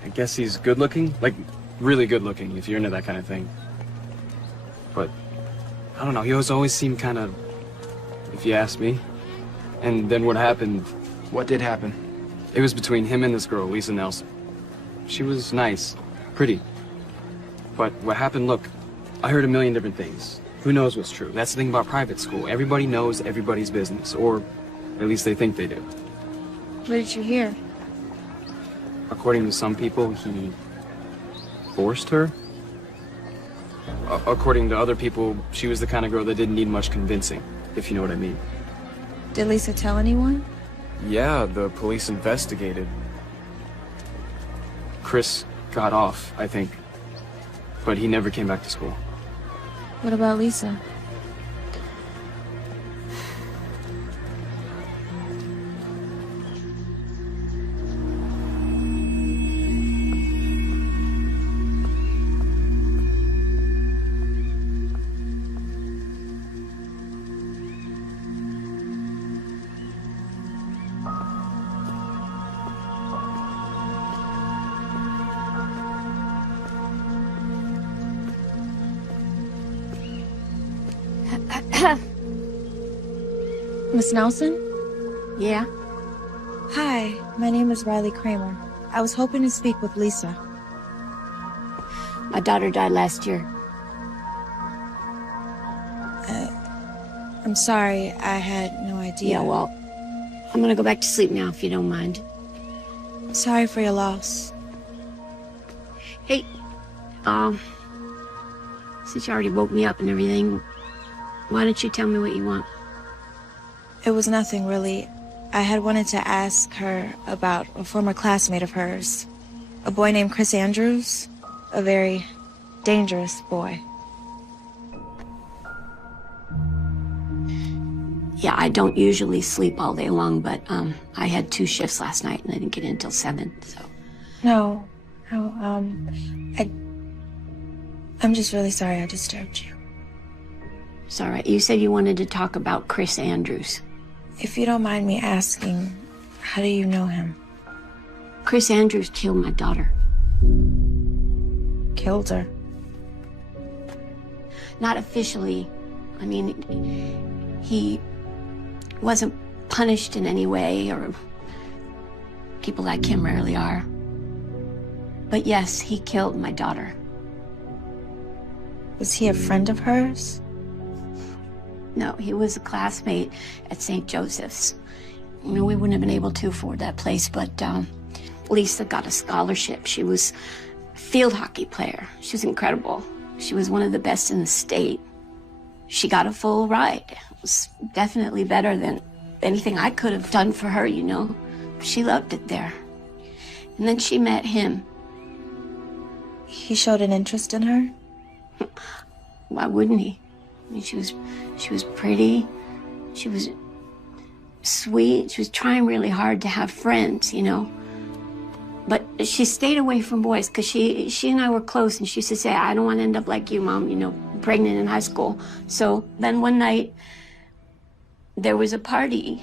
I guess he's good looking. Like, really good looking, if you're into that kind of thing. But, I don't know, he always seemed kind of, if you ask me. And then what happened... What did happen? It was between him and this girl, Lisa Nelson. She was nice, pretty. But what happened, look, I heard a million different things. Who knows what's true? That's the thing about private school. Everybody knows everybody's business, or at least they think they do. What did you hear? According to some people, he forced her. According to other people, she was the kind of girl that didn't need much convincing, if you know what I mean. Did Lisa tell anyone? Yeah, the police investigated. Chris got off, I think. But he never came back to school. What about Lisa? Miss Nelson? Yeah? Hi, my name is Riley Kramer. I was hoping to speak with Lisa. My daughter died last year. I'm sorry, I had no idea. Yeah, well, I'm gonna go back to sleep now if you don't mind. Sorry for your loss. Hey, since you already woke me up and everything, why don't you tell me what you want? It was nothing, really. I had wanted to ask her about a former classmate of hers. A boy named Chris Andrews. A very dangerous boy. Yeah, I don't usually sleep all day long, but I had 2 shifts last night and I didn't get in until 7, so. No, I'm just really sorry I disturbed you. It's all right. You said you wanted to talk about Chris Andrews. If you don't mind me asking, how do you know him? Chris Andrews killed my daughter. Killed her? Not officially. I mean, he wasn't punished in any way, or people like him rarely are. But yes, he killed my daughter. Was he a friend of hers? No, he was a classmate at St. Joseph's. You know, we wouldn't have been able to afford that place, but Lisa got a scholarship. She was a field hockey player. She was incredible. She was one of the best in the state. She got a full ride. It was definitely better than anything I could have done for her, you know. She loved it there. And then she met him. He showed an interest in her? Why wouldn't he? I mean, she was pretty. She was sweet. She was trying really hard to have friends, you know. But she stayed away from boys because she and I were close, and she used to say, I don't want to end up like you, Mom, you know, pregnant in high school. So then one night, there was a party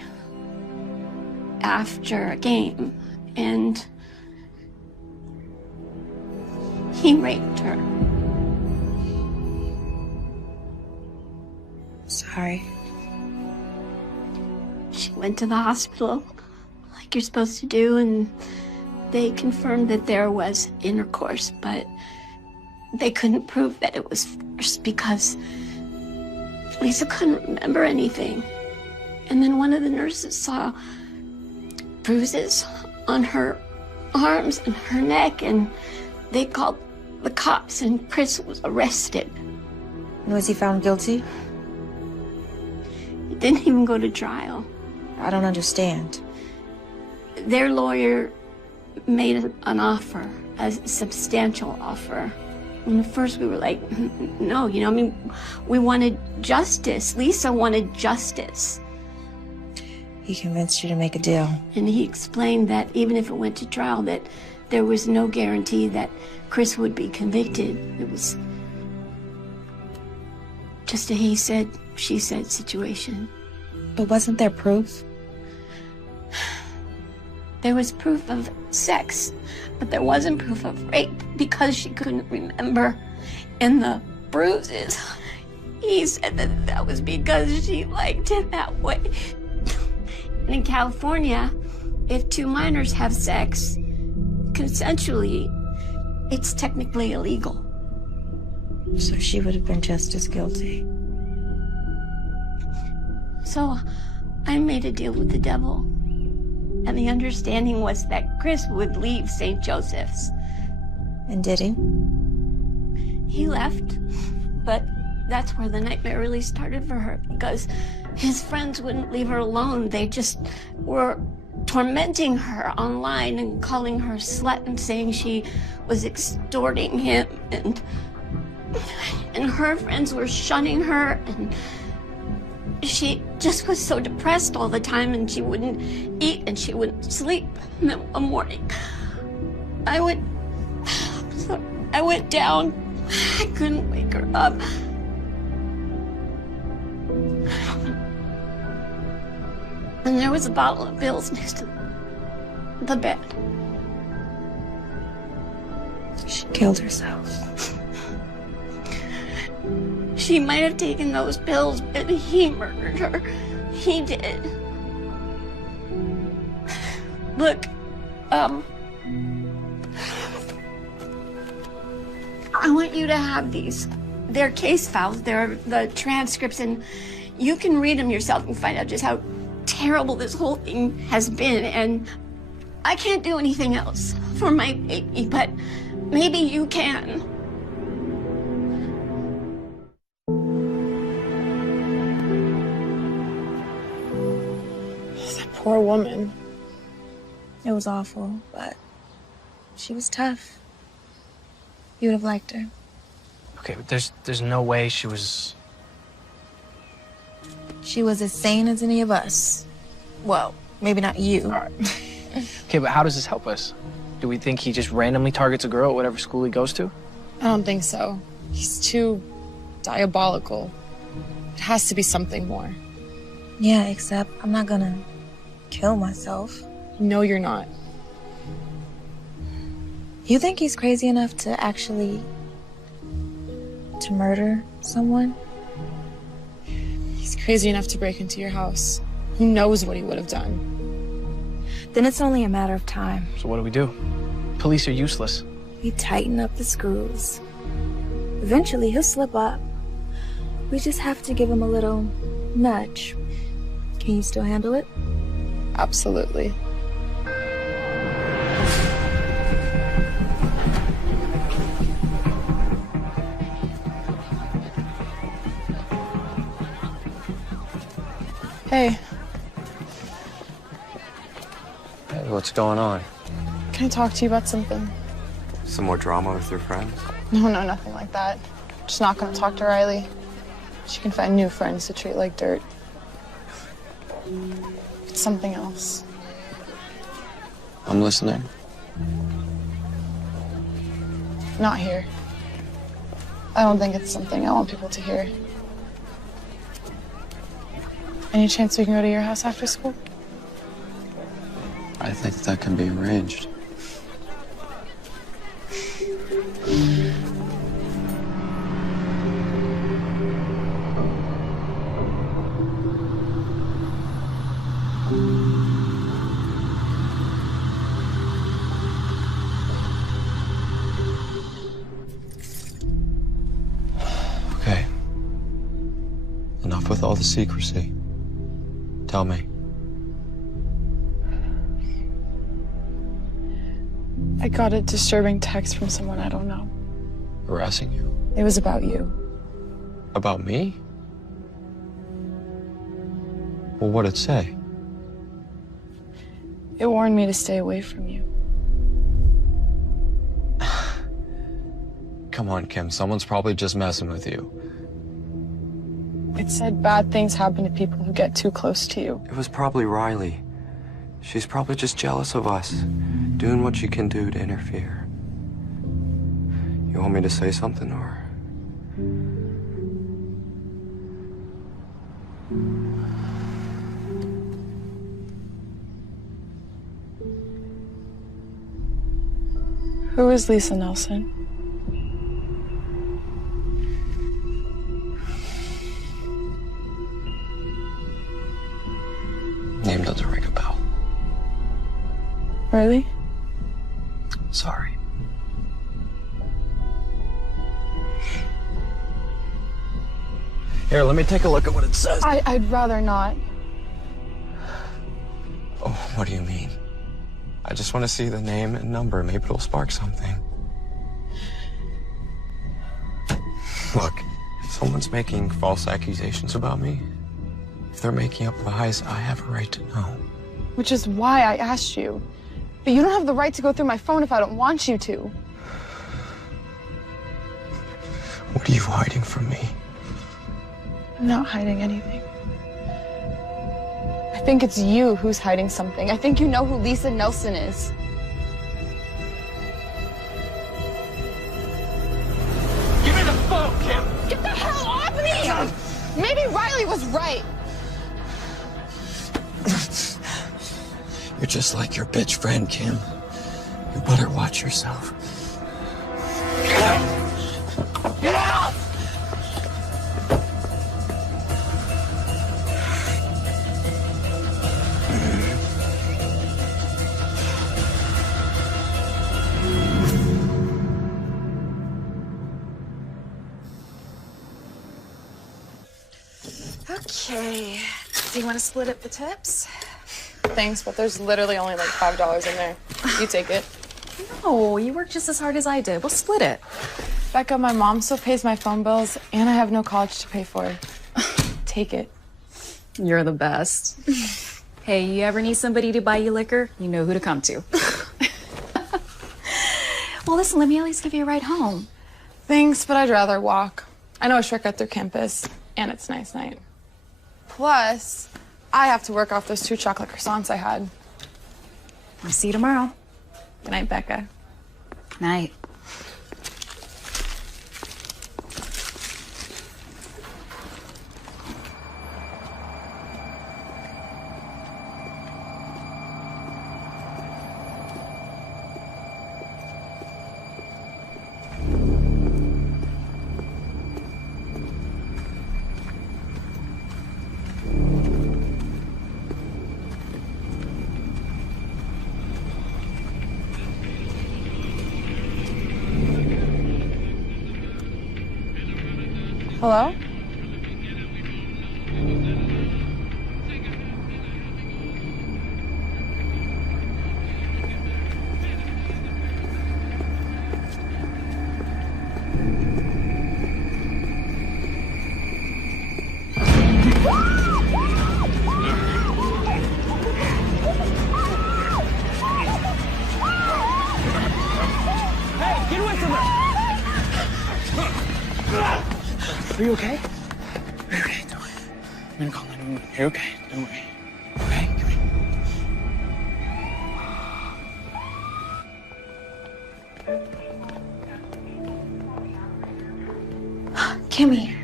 after a game, and he raped her. Sorry. She went to the hospital, like you're supposed to do, and they confirmed that there was intercourse, but they couldn't prove that it was force because Lisa couldn't remember anything. And then one of the nurses saw bruises on her arms and her neck, and they called the cops, and Chris was arrested. Was he found guilty? He didn't even go to trial. I don't understand. Their lawyer made an offer, a substantial offer. And at first we were like, no, you know, I mean, we wanted justice. Lisa wanted justice. He convinced you to make a deal. And he explained that even if it went to trial, that there was no guarantee that Chris would be convicted. It was just a he said, she said situation. But wasn't there proof? There was proof of sex, but there wasn't proof of rape because she couldn't remember. And the bruises, he said that that was because she liked it that way. And in California, if two minors have sex consensually, it's technically illegal. So she would have been just as guilty. So I made a deal with the devil. And the understanding was that Chris would leave St. Joseph's. And did he? He left, but that's where the nightmare really started for her, because his friends wouldn't leave her alone. They just were tormenting her online and calling her slut and saying she was extorting him, and her friends were shunning her, and she just was so depressed all the time, and she wouldn't eat and she wouldn't sleep. And then one morning, I went down. I couldn't wake her up. And there was a bottle of pills next to the bed. She killed herself. She might have taken those pills, but he murdered her. He did. Look, I want you to have these. They're case files. They're the transcripts, and you can read them yourself and find out just how terrible this whole thing has been. And I can't do anything else for my baby, but maybe you can. Poor woman. It was awful, but she was tough. You would have liked her. Okay, but there's no way she was... She was as sane as any of us. Well, maybe not you. All right. Okay, but how does this help us? Do we think he just randomly targets a girl at whatever school he goes to? I don't think so. He's too diabolical. It has to be something more. Yeah, except I'm not gonna kill myself. No, you're not. You think he's crazy enough to actually... to murder someone? He's crazy enough to break into your house. Who knows what he would have done? Then it's only a matter of time. So what do? Police are useless. We tighten up the screws. Eventually, he'll slip up. We just have to give him a little nudge. Can you still handle it? Absolutely. Hey. Hey, what's going on? Can I talk to you about something? Some more drama with your friends? No, nothing like that. Just not gonna talk to Riley. She can find new friends to treat like dirt. It's something else. I'm listening. Not here. I don't think it's something I want people to hear. Any chance we can go to your house after school? I think that can be arranged. Okay. Enough with all the secrecy. Tell me. I got a disturbing text from someone I don't know. Harassing you? It was about you. About me? Well, what'd it say? It warned me to stay away from you. Come on, Kim. Someone's probably just messing with you. It said bad things happen to people who get too close to you. It was probably Riley. She's probably just jealous of us, doing what she can do to interfere. You want me to say something, or? Who is Lisa Nelson? Name doesn't ring a bell. Really? Sorry. Here, let me take a look at what it says. I'd rather not. Oh, what do you mean? I just want to see the name and number. Maybe it'll spark something. Look, if someone's making false accusations about me, if they're making up lies, I have a right to know. Which is why I asked you. But you don't have the right to go through my phone if I don't want you to. What are you hiding from me? I'm not hiding anything. I think it's you who's hiding something. I think you know who Lisa Nelson is. Give me the phone, Kim! Get the hell off me! Maybe Riley was right. You're just like your bitch friend, Kim. You better watch yourself. Get out! Okay. Do you want to split up the tips? Thanks, but there's literally only like $5 in there. You take it. No, you work just as hard as I did. We'll split it. Becca, my mom still pays my phone bills, and I have no college to pay for. Take it. You're the best. Hey, you ever need somebody to buy you liquor? You know who to come to. Well, listen, let me at least give you a ride home. Thanks, but I'd rather walk. I know a shortcut through campus, and it's nice night. Plus, I have to work off those 2 chocolate croissants I had. I'll see you tomorrow. Good night, Becca. Night. Hello? Hey, get away from her! Are you okay? Are you okay? Don't worry. I'm gonna call 911. You're okay. Don't worry. Okay? Come here. Kimmy.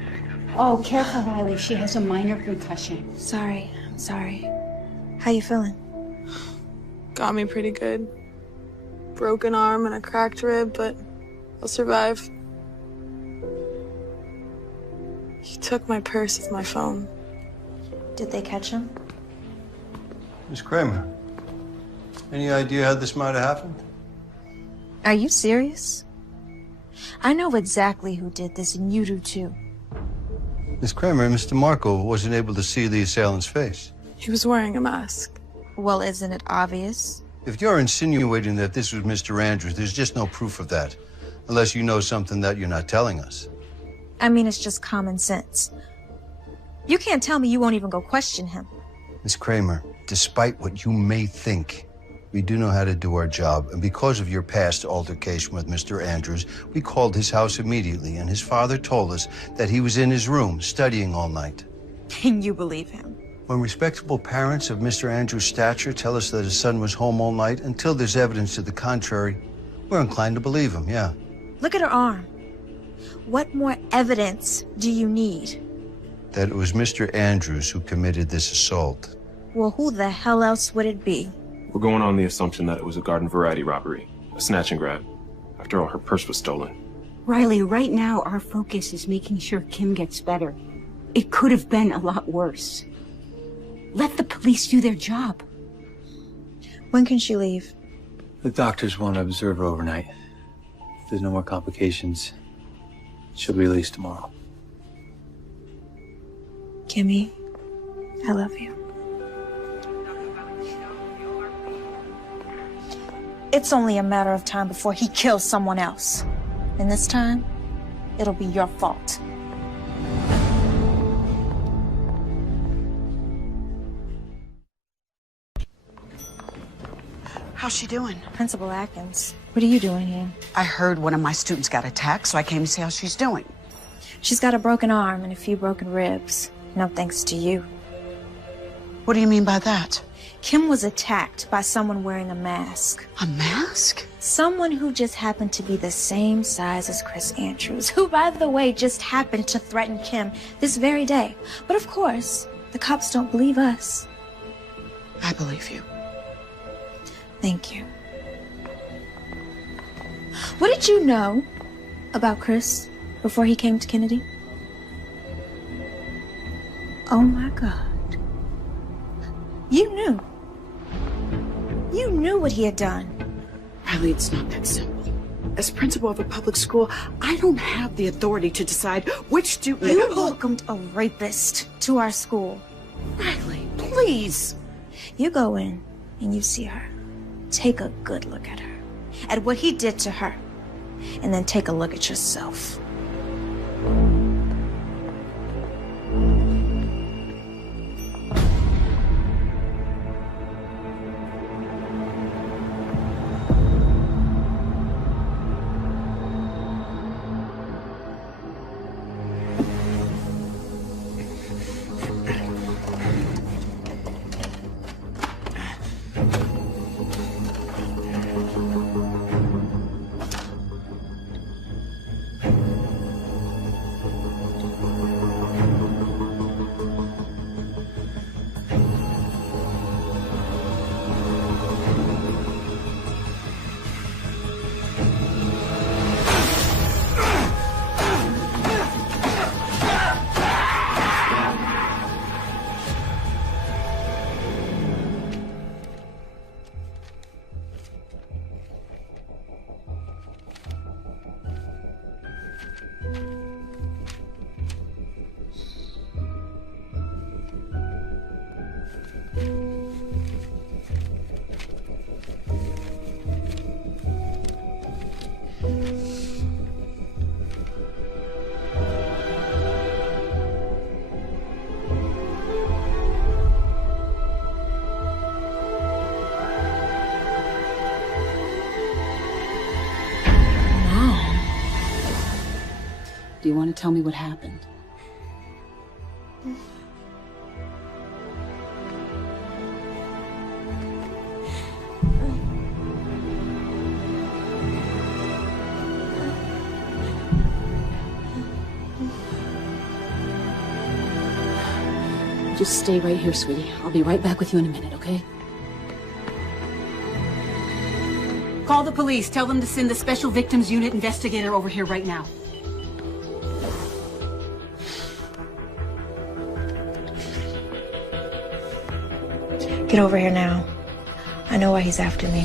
Oh, careful, Riley. She has a minor concussion. Sorry. I'm sorry. How you feeling? Got me pretty good. Broken arm and a cracked rib, but I'll survive. He took my purse with my phone. Did they catch him? Miss Kramer, any idea how this might have happened? Are you serious? I know exactly who did this, and you do too. Miss Kramer, Mr. Marco wasn't able to see the assailant's face. He was wearing a mask. Well, isn't it obvious? If you're insinuating that this was Mr. Andrews, there's just no proof of that. Unless you know something that you're not telling us. I mean, it's just common sense. You can't tell me you won't even go question him. Miss Kramer, despite what you may think, we do know how to do our job. And because of your past altercation with Mr. Andrews, we called his house immediately. And his father told us that he was in his room studying all night. And you believe him? When respectable parents of Mr. Andrews' stature tell us that his son was home all night, until there's evidence to the contrary, we're inclined to believe him, yeah. Look at her arm. What more evidence do you need? That it was Mr. Andrews who committed this assault. Well, who the hell else would it be? We're going on the assumption that it was a garden variety robbery, a snatch and grab. After all, her purse was stolen. Riley, right now our focus is making sure Kim gets better. It could have been a lot worse. Let the police do their job. When can she leave? The doctors want to observe her overnight. If there's no more complications, she'll be released tomorrow. Kimmy, I love you. It's only a matter of time before he kills someone else. And this time, it'll be your fault. How's she doing? Principal Atkins, what are you doing here? I heard one of my students got attacked, so I came to see how she's doing. She's got a broken arm and a few broken ribs. No thanks to you. What do you mean by that? Kim was attacked by someone wearing a mask. A mask? Someone who just happened to be the same size as Chris Andrews, who, by the way, just happened to threaten Kim this very day. But of course, the cops don't believe us. I believe you. Thank you. What did you know about Chris before he came to Kennedy? Oh my God. You knew. You knew what he had done. Riley, it's not that simple. As principal of a public school, I don't have the authority to decide which student... You welcomed a rapist to our school. Riley, please. You go in and you see her. Take a good look at her, at what he did to her, and then take a look at yourself. Do you want to tell me what happened? Just stay right here, sweetie. I'll be right back with you in a minute, okay? Call the police. Tell them to send the Special Victims Unit investigator over here right now. Get over here now. I know why he's after me.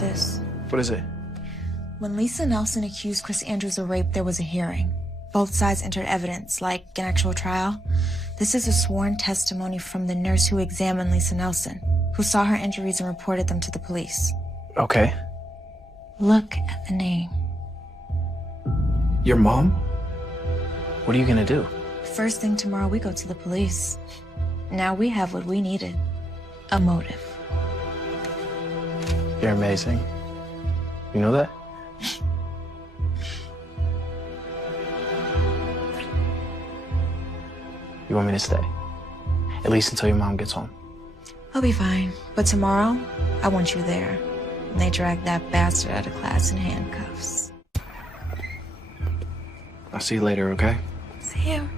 This. What is it? When Lisa Nelson accused Chris Andrews of rape, there was a hearing. Both sides entered evidence, like an actual trial. This is a sworn testimony from the nurse who examined Lisa Nelson, who saw her injuries and reported them to the police. Okay. Look at the name. Your mom? What are you gonna do? First thing tomorrow, we go to the police. Now we have what we needed. A motive. You're amazing. You know that? You want me to stay? At least until your mom gets home. I'll be fine. But tomorrow, I want you there. And they drag that bastard out of class in handcuffs. I'll see you later, okay? See you.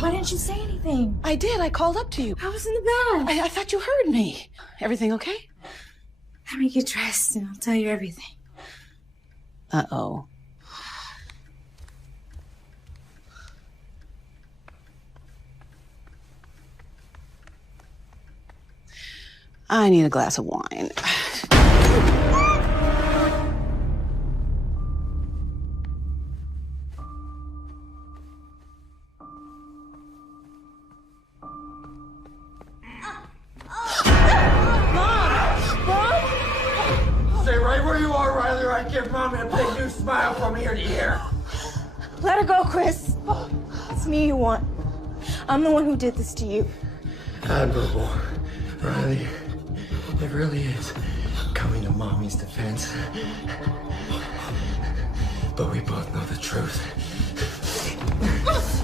Why didn't you say anything? I did. I called up to you. I was in the bath. I thought you heard me. Everything okay? Let me get dressed and I'll tell you everything. Uh-oh. I need a glass of wine. Give Mommy a big new smile from ear to ear. Let her go, Chris. It's me you want. I'm the one who did this to you. Admirable, Riley. It really is coming to Mommy's defense. But we both know the truth.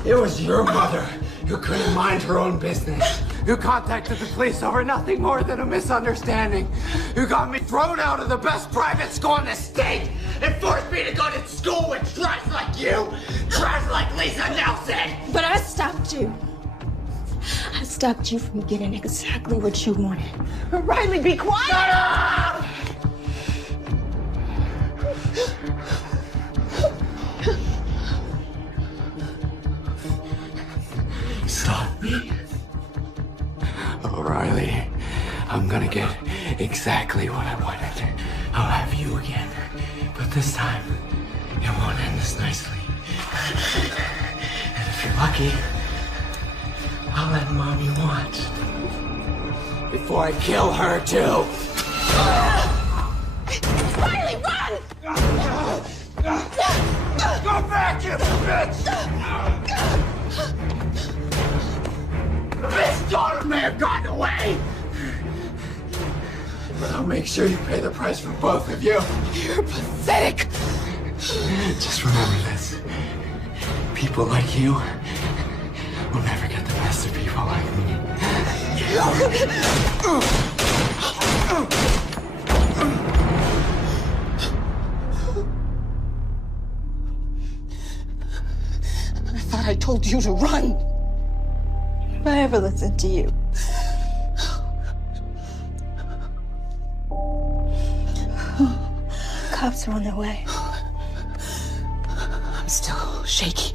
It was your mother who couldn't mind her own business, who contacted the police over nothing more than a misunderstanding, who got me thrown out of the best private school in the state and forced me to go to school with trash like you, trash like Lisa Nelson. But I stopped you. I stopped you from getting exactly what you wanted. Riley, be quiet! Shut up! Stop me. Oh, Riley, I'm gonna get exactly what I wanted. I'll have you again. But this time, it won't end as nicely. And if you're lucky, I'll let Mommy watch. Before I kill her, too. Riley, run! Go back, you bitch! This daughter may have gotten away! But I'll make sure you pay the price for both of you. You're pathetic. Just remember this. People like you will never get the best of people like me. I thought I told you to run. If I ever listened to you. Cops are on their way. I'm still shaky.